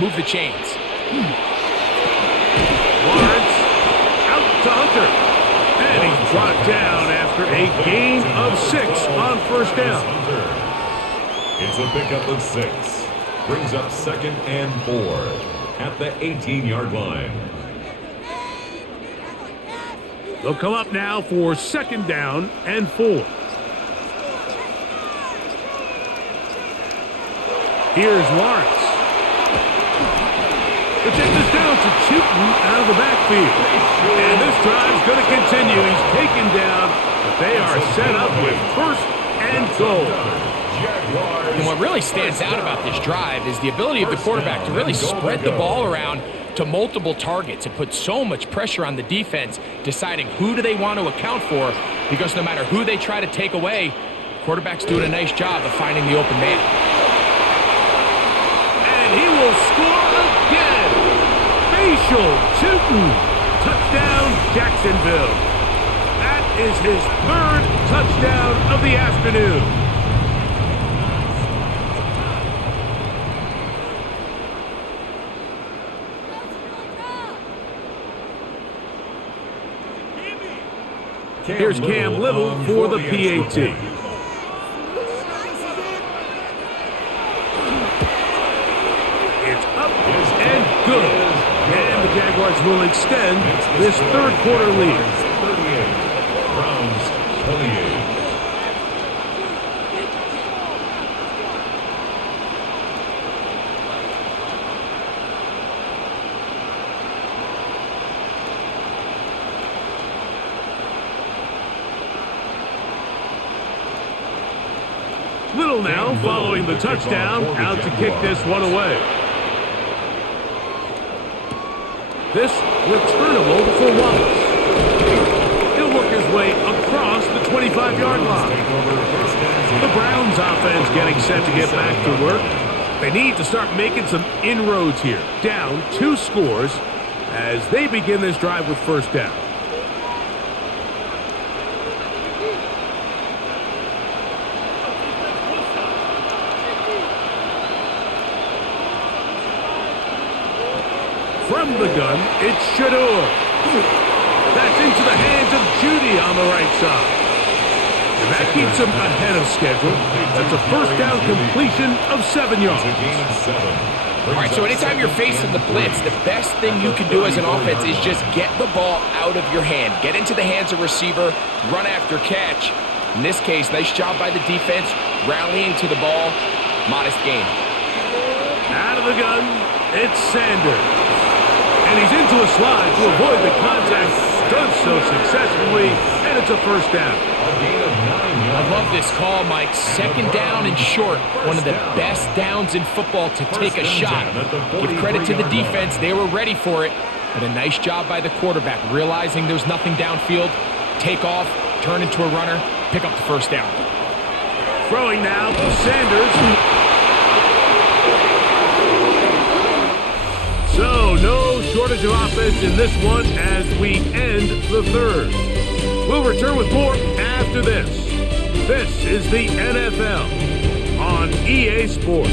move the chains. Lawrence out to Hunter. brought down after a gain of 6 on first down. It's a pickup of 6. Brings up 2nd and 4 at the 18-yard line. They'll come up now for 2nd down and 4. Here's Lawrence. The check is down to Chewton out of the backfield. And this drive's going to continue. He's taken down, but they are set up with 1st and goal. And what really stands out about this drive is the ability of the quarterback to really spread the ball around to multiple targets. It puts so much pressure on the defense deciding who do they want to account for, because no matter who they try to take away, the quarterback's doing a nice job of finding the open man. And he will score again. Facial Chewton. Touchdown, Jacksonville. That is his 3rd touchdown of the afternoon. Here's Cam Little for the PAT. It's up and good. And the Jaguars will extend this 3rd quarter lead. 38. Browns 28. Little now following the touchdown, out to kick this one away. This returnable for Wallace. He'll work his way across the 25-yard line. The Browns offense getting set to get back to work. They need to start making some inroads here. Down 2 scores as they begin this drive with 1st down. From the gun, it's Shador. That's into the hands of Judy on the right side. And that keeps him ahead of schedule. That's a 1st down completion of 7 yards. All right, so anytime you're facing the blitz, the best thing you can do as an offense is just get the ball out of your hand. Get into the hands of receiver, run after catch. In this case, nice job by the defense, rallying to the ball. Modest gain. Out of the gun, it's Sanders. And he's into a slide to avoid the contact. Does so successfully, and it's a 1st down. I love this call, Mike. 2nd down and short. One of the best downs in football to take a shot. Give credit to the defense. They were ready for it. But a nice job by the quarterback, realizing there's nothing downfield. Take off, turn into a runner, pick up the 1st down. Throwing now, Sanders. So, no shortage of offense in this one as we end the 3rd. We'll return with more after this. This is the NFL on EA Sports.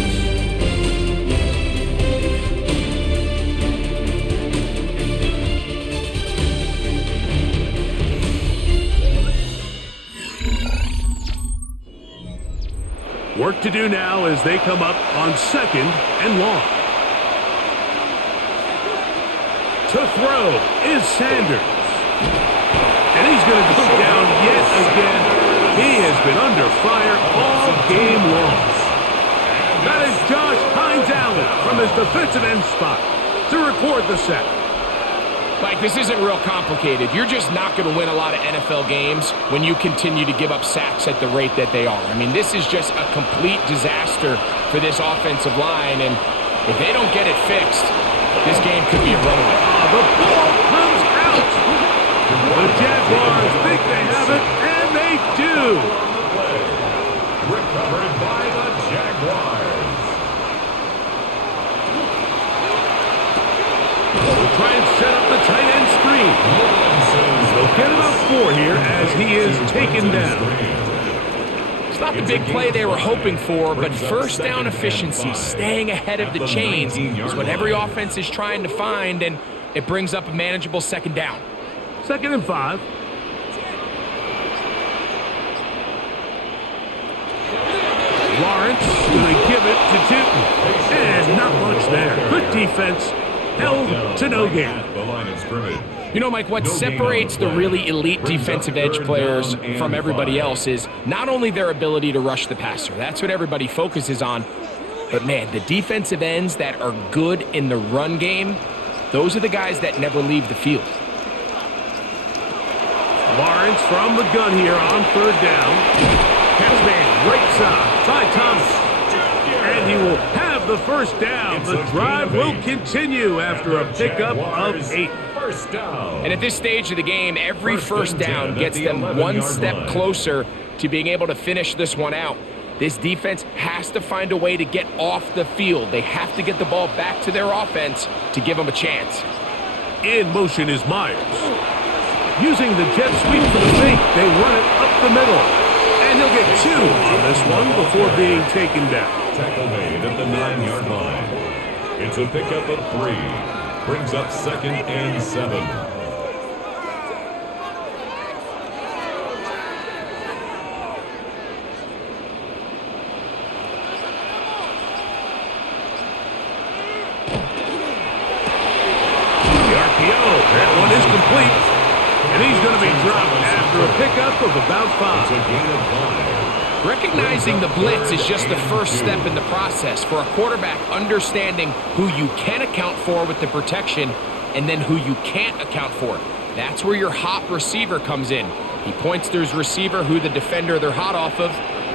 Work to do now as they come up on 2nd and long. To throw is Sanders. And he's going to go down yet again. He has been under fire all game long. That is Josh Hines-Allen from his defensive end spot to record the sack. Mike, this isn't real complicated. You're just not going to win a lot of NFL games when you continue to give up sacks at the rate that they are. I mean, this is just a complete disaster for this offensive line, and if they don't get it fixed, this game could be a runaway. The ball comes out. The Jaguars think they have it, and they do. Recovered by the Jaguars. They'll try and set up the tight end screen. They'll get about 4 here as he is taken down. It's not the big play they were hoping for, but 1st down efficiency, staying ahead of the chains, is what every offense is trying to find, and it brings up a manageable 2nd down. 2nd and 5. defense held to no gain. The line of scrimmage. You know, Mike, what separates the really elite defensive edge players from everybody else is not only their ability to rush the passer. That's what everybody focuses on. But, man, the defensive ends that are good in the run game, those are the guys that never leave the field. Lawrence from the gun here on third down. Catch man right side. Ty Thomas. And he will have the first down. The drive will continue after a pickup of 8. First down. And at this stage of the game, every first down gets them one step closer to being able to finish this one out. This defense has to find a way to get off the field. They have to get the ball back to their offense to give them a chance. In motion is Myers. Using the jet sweep for the fake, they run it up the middle. And he'll get 2 on this one before being taken down. Tackle made at the 9-yard line. It's a pickup of 3. Brings up 2nd and 7. The RPO, that one is complete. And he's going to be dropped after a pickup of about 5. It's a gain of 5. Recognizing the blitz is just the first step in the process for a quarterback understanding who you can account for with the protection and then who you can't account for. That's where your hot receiver comes in. He points to his receiver who the defender they're hot off of.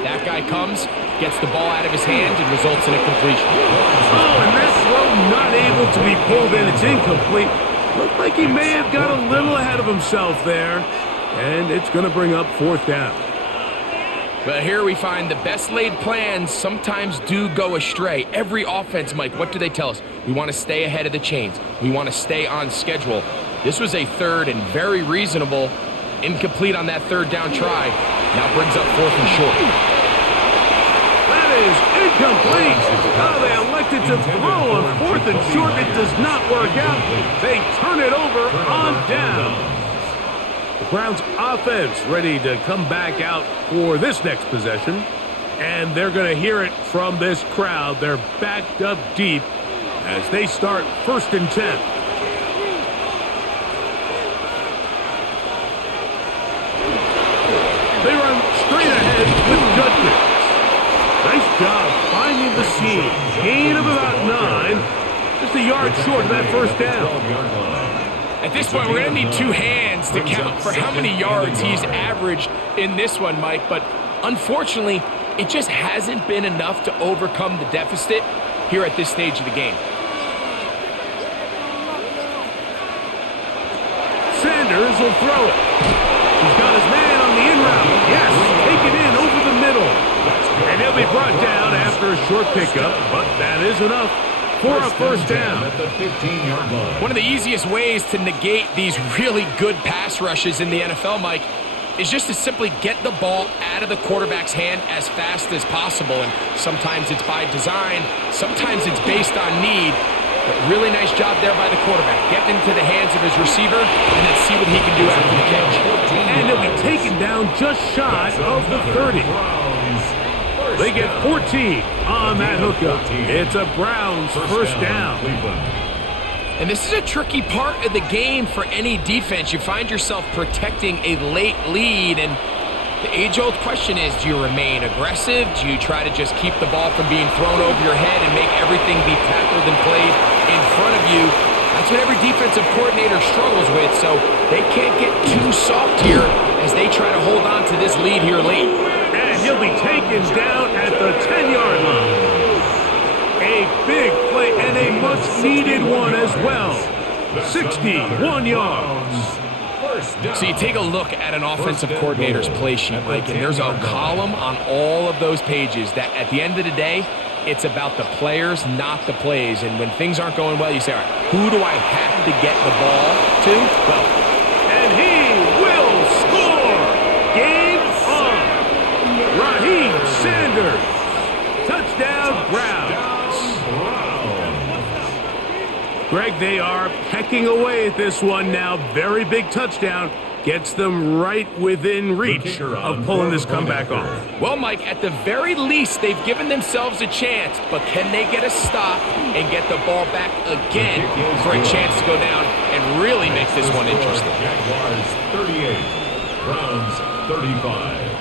That guy comes, gets the ball out of his hand, and results in a completion. Oh, and that throw not able to be pulled in. It's incomplete. Looked like he may have got a little ahead of himself there. And it's going to bring up 4th down. But here we find the best laid plans sometimes do go astray. Every offense, Mike, what do they tell us? We want to stay ahead of the chains. We want to stay on schedule. This was a third and very reasonable. Incomplete on that third down try. Now brings up 4th and short. That is incomplete. Oh, they elected to throw on 4th and short. It does not work out. They turn it over on down. The Browns offense ready to come back out for this next possession. And they're going to hear it from this crowd. They're backed up deep as they start 1st and 10. They run straight ahead with Judkins. Nice job finding the seam. Gain of about 9. Just a yard short of that first down. At this point, we're going to need 2 hands to count for how many yards he's averaged in this one, Mike. But unfortunately, it just hasn't been enough to overcome the deficit here at this stage of the game. Sanders will throw it. He's got his man on the in route. Yes, take it in over the middle. And he'll be brought down after a short pickup, but that is enough for a first down. At the 15-yard line. One of the easiest ways to negate these really good pass rushes in the NFL, Mike, is just to simply get the ball out of the quarterback's hand as fast as possible. And sometimes it's by design, sometimes it's based on need. But really nice job there by the quarterback, getting into the hands of his receiver and then see what he can do after the catch. And he'll be taken down just shy of the 30. They get 14 on that hookup. It's a Browns first down. And this is a tricky part of the game for any defense. You find yourself protecting a late lead, and the age-old question is, do you remain aggressive? Do you try to just keep the ball from being thrown over your head and make everything be tackled and played in front of you? That's what every defensive coordinator struggles with, so they can't get too soft here as they try to hold on to this lead here late. And he'll be taken down at the 10-yard line. A big play and a much-needed one as well. 61 yards. So you take a look at an offensive coordinator's play sheet, Mike, and there's a column on all of those pages that at the end of the day, it's about the players, not the plays. And when things aren't going well, you say, all right, who do I have to get the ball to? Well, and he will score. Game on. Raheem Sanders. Touchdown, Browns. Greg, they are pecking away at this one now. Very big touchdown. gets them right within reach of pulling this comeback off. Well, Mike, at the very least, they've given themselves a chance, but can they get a stop and get the ball back again for a chance to go down and really make this one interesting? Jaguars 38, Browns 35.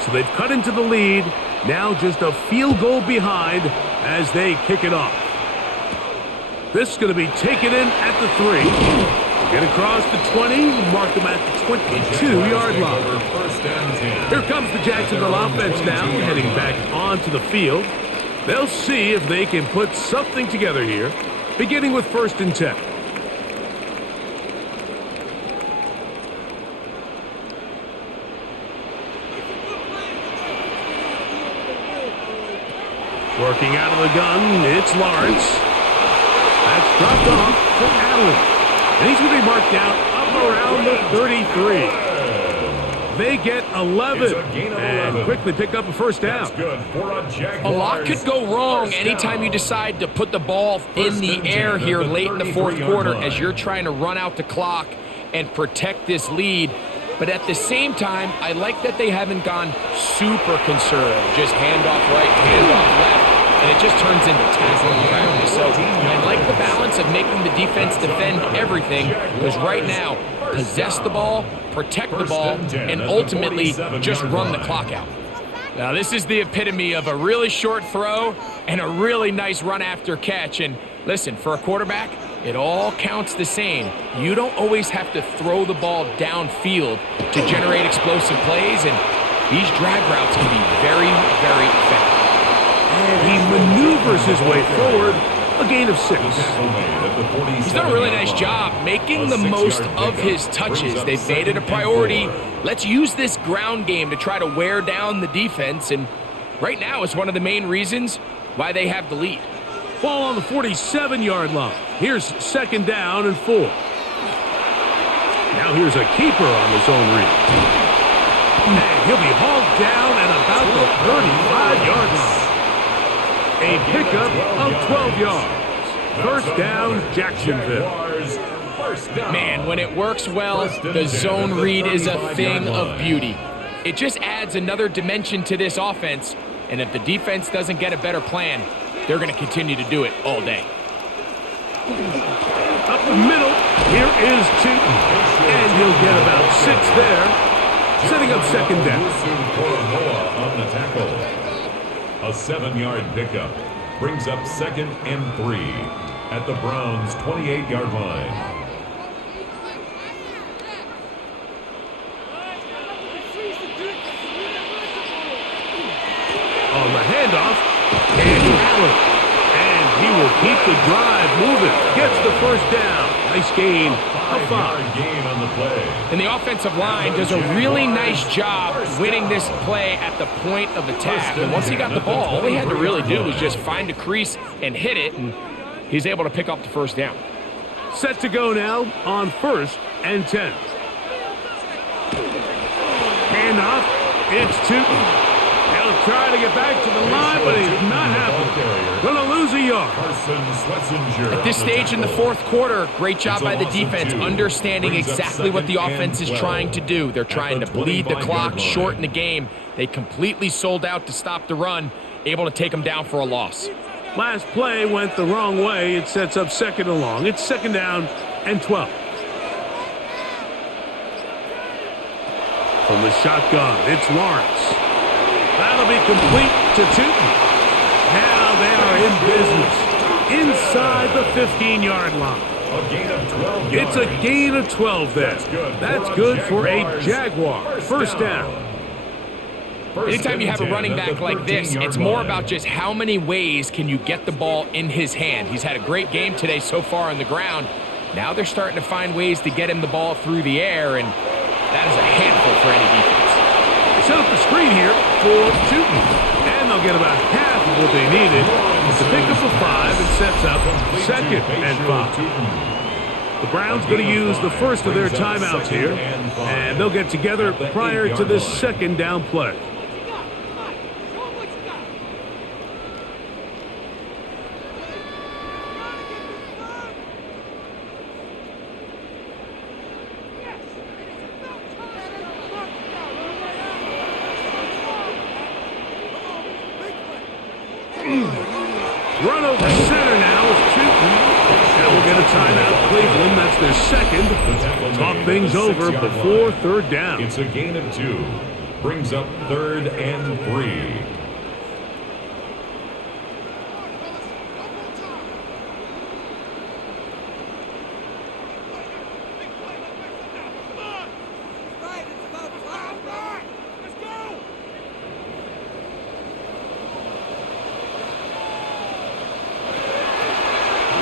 So they've cut into the lead, now just a field goal behind as they kick it off. This is going to be taken in at the 3. Get across the 20, mark them at the 22-yard line. Here comes the Jacksonville offense now, heading back onto the field. They'll see if they can put something together here, beginning with 1st and 10. Working out of the gun, it's Lawrence. That's dropped off for Allen. And he's going to be marked out up around the 33. They get 11 and quickly pick up a first down. A lot could go wrong anytime you decide to put the ball in the air here late in the 4th quarter as you're trying to run out the clock and protect this lead. But at the same time, I like that they haven't gone super conservative. Just handoff right, handoff left, and it just turns into tackling practice. So I like the balance of making the defense defend everything, because right now, possess the ball, protect the ball, and ultimately just run the clock out. Now this is the epitome of a really short throw and a really nice run after catch. And listen, for a quarterback, it all counts the same. You don't always have to throw the ball downfield to generate explosive plays, and these drag routes can be very, very effective. And he maneuvers his way forward, a gain of 6. He's done a really nice job making the most of his touches. They've made it a priority. Let's use this ground game to try to wear down the defense, and right now it's one of the main reasons why they have the lead. Ball on the 47-yard line. Here's 2nd down and 4. Now here's a keeper on the zone read. And he'll be hauled down at about the 35-yard line. A pickup of 12 yards. First down, Jacksonville. Man, when it works well, the zone read is a thing of beauty. It just adds another dimension to this offense, and if the defense doesn't get a better plan, they're going to continue to do it all day. Up the middle, here is Tootin. And he'll get about 6 there, setting up 2nd down. On the tackle. A 7-yard pickup brings up 2nd and 3 at the Browns' 28-yard line. On the handoff, and Allen. And he will keep the drive moving. Gets the first down. Nice gain of 5. Gain on the play. And the offensive line does a really nice job winning this play at the point of attack. And once he got the ball, all he had to really do was just find a crease and hit it, and he's able to pick up the first down. Set to go now on 1st and 10. Handoff. It's Tootin. He'll try to get back to the line, but he's not happy. Gonna lose a yard. At this stage in the 4th quarter, great job by the defense understanding exactly what the offense is trying to do. They're trying to bleed the clock, shorten the game. They completely sold out to stop the run, able to take them down for a loss. Last play went the wrong way. It sets up 2nd and long. It's 2nd down and 12. From the shotgun, it's Lawrence. That'll be complete to Tootin. Now they are in business inside the 15-yard line. It's a gain of 12 there. That's good for a Jaguar. First down. Anytime you have a running back like this, it's more about just how many ways can you get the ball in his hand. He's had a great game today so far on the ground. Now they're starting to find ways to get him the ball through the air, and that is a handful for any defense. Set up the screen here for Tootin. And they'll get about half of what they needed. It's a pickup of 5 and sets up 2nd and 5. The Browns going to use the first of their timeouts here, and they'll get together prior to this second down play. Run over center now is shooting. Now we'll get a timeout, Cleveland. That's their second. Talk things over before third down. It's a gain of 2. Brings up 3rd and 3.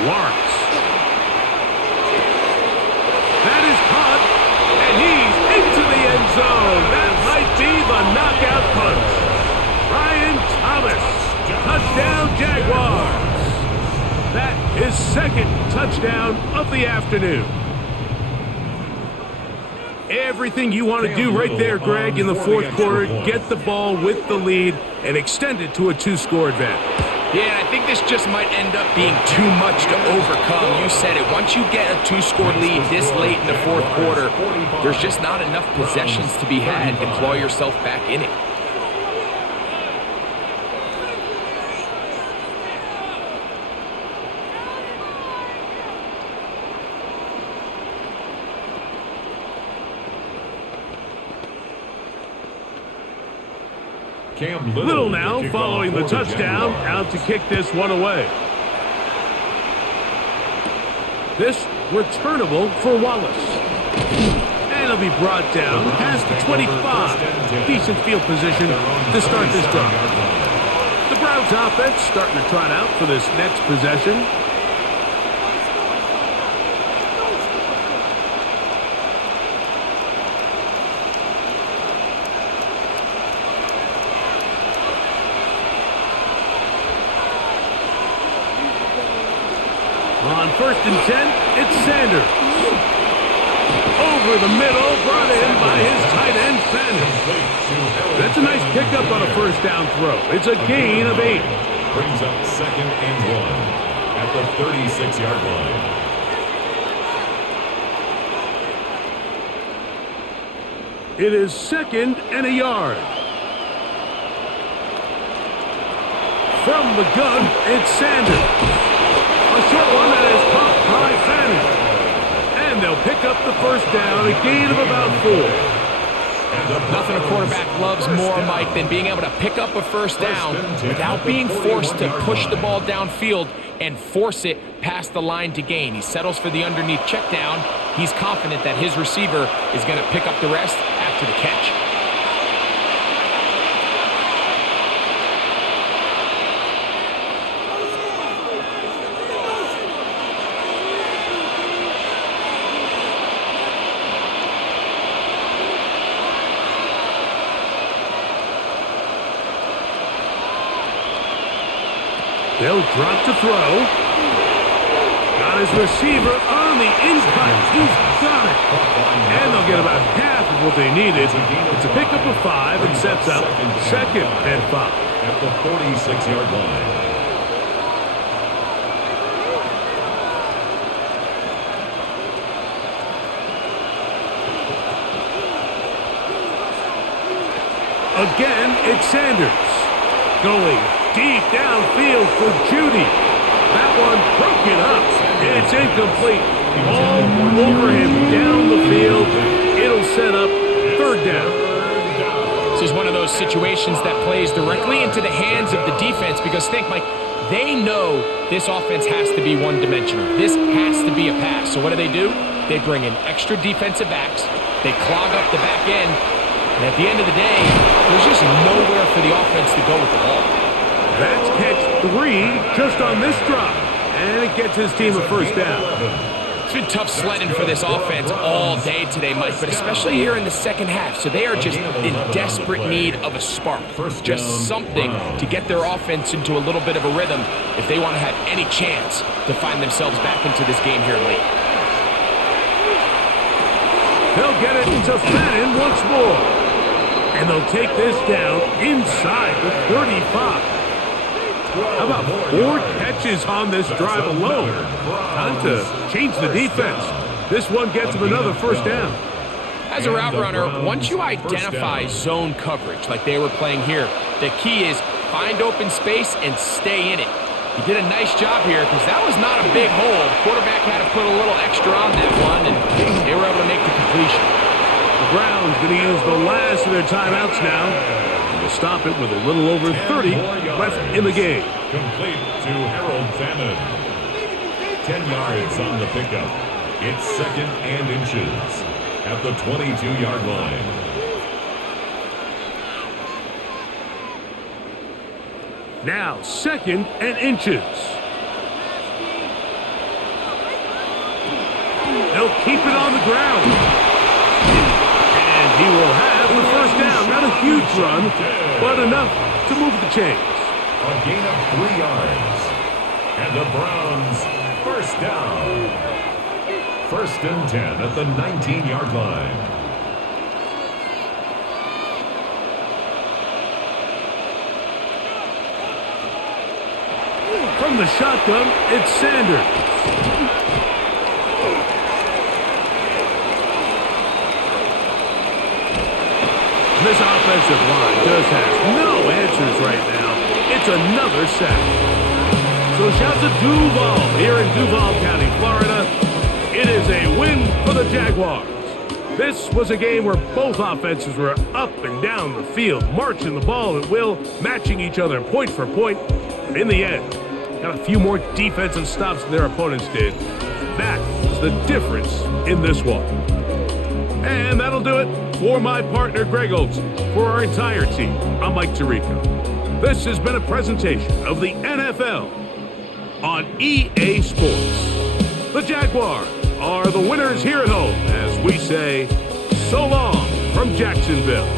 Lawrence. That is caught, and he's into the end zone. That might be the knockout punch. Ryan Thomas, touchdown Jaguars. That is second touchdown of the afternoon. Everything you want to do right there, Greg, in the fourth quarter, get the ball with the lead and extend it to a 2-score advantage. Yeah, and I think this just might end up being too much to overcome. You said it. Once you get a 2-score lead this late in the fourth quarter, there's just not enough possessions to be had to claw yourself back in it. Little now following the touchdown, out to kick this one away. This returnable for Wallace. And it'll be brought down past the 25. Decent field position to start this drive. The Browns offense starting to trot out for this next possession. On 1st and 10, it's Sanders. Over the middle, brought in by his tight end, Sanders. That's a nice pickup on a first down throw. It's a gain of 8. Brings up 2nd and 1 at the 36-yard line. It is 2nd and a yard. From the gun, it's Sanders. A short one that is caught by Fanning. And they'll pick up the first down, a gain of about 4. Nothing a quarterback loves more, Mike, than being able to pick up a first down without being forced to push the ball downfield and force it past the line to gain. He settles for the underneath check down. He's confident that his receiver is going to pick up the rest after the catch. They'll drop to throw. Got his receiver on the in-cut. He's got it. And they'll get about half of what they needed. It's a pickup of 5 and sets up 2nd and 5. At the 46-yard line. Again, it's Sanders. Going deep downfield for Judy. That one broken up. It's incomplete. All over him down the field. It'll set up 3rd down. This is one of those situations that plays directly into the hands of the defense because think, Mike, they know this offense has to be one-dimensional. This has to be a pass. So what do? They bring in extra defensive backs. They clog up the back end. And at the end of the day, there's just nowhere for the offense to go with the ball. That's catch 3 just on this drive. And it gets his team a first down. It's been tough sledding for this offense all day today, Mike, but especially here in the second half. So they are just in desperate need of a spark. Just something to get their offense into a little bit of a rhythm if they want to have any chance to find themselves back into this game here late. They'll get it to Madden once more. And they'll take this down inside the 35. How about 4 catches on this drive alone? Time to change the defense. This one gets them another first down. As a route runner, once you identify zone coverage like they were playing here, the key is find open space and stay in it. He did a nice job here because that was not a big hole. The quarterback had to put a little extra on that one, and they were able to make the completion. The Browns going to use the last of their timeouts now. And they'll stop it with a little over 30 left in the game. Complete to Harold Famine. 10 yards on the pickup. It's 2nd and inches at the 22-yard line. Now 2nd and inches. They'll keep it on the ground. And he will have the first down. Not a huge run, but enough to move the chains. A gain of 3 yards. And the Browns first down. 1st and 10 at the 19-yard line. From the shotgun, it's Sanders. This offensive line just has no answers right now. It's another sack. So shout to Duval here in Duval County, Florida. It is a win for the Jaguars. This was a game where both offenses were up and down the field, marching the ball at will, matching each other point for point. But in the end, got a few more defensive stops than their opponents did. That was the difference in this one. And that'll do it for my partner, Greg Olson. For our entire team, I'm Mike Tirico. This has been a presentation of the NFL on EA Sports. The Jaguars are the winners here at home as we say, so long from Jacksonville.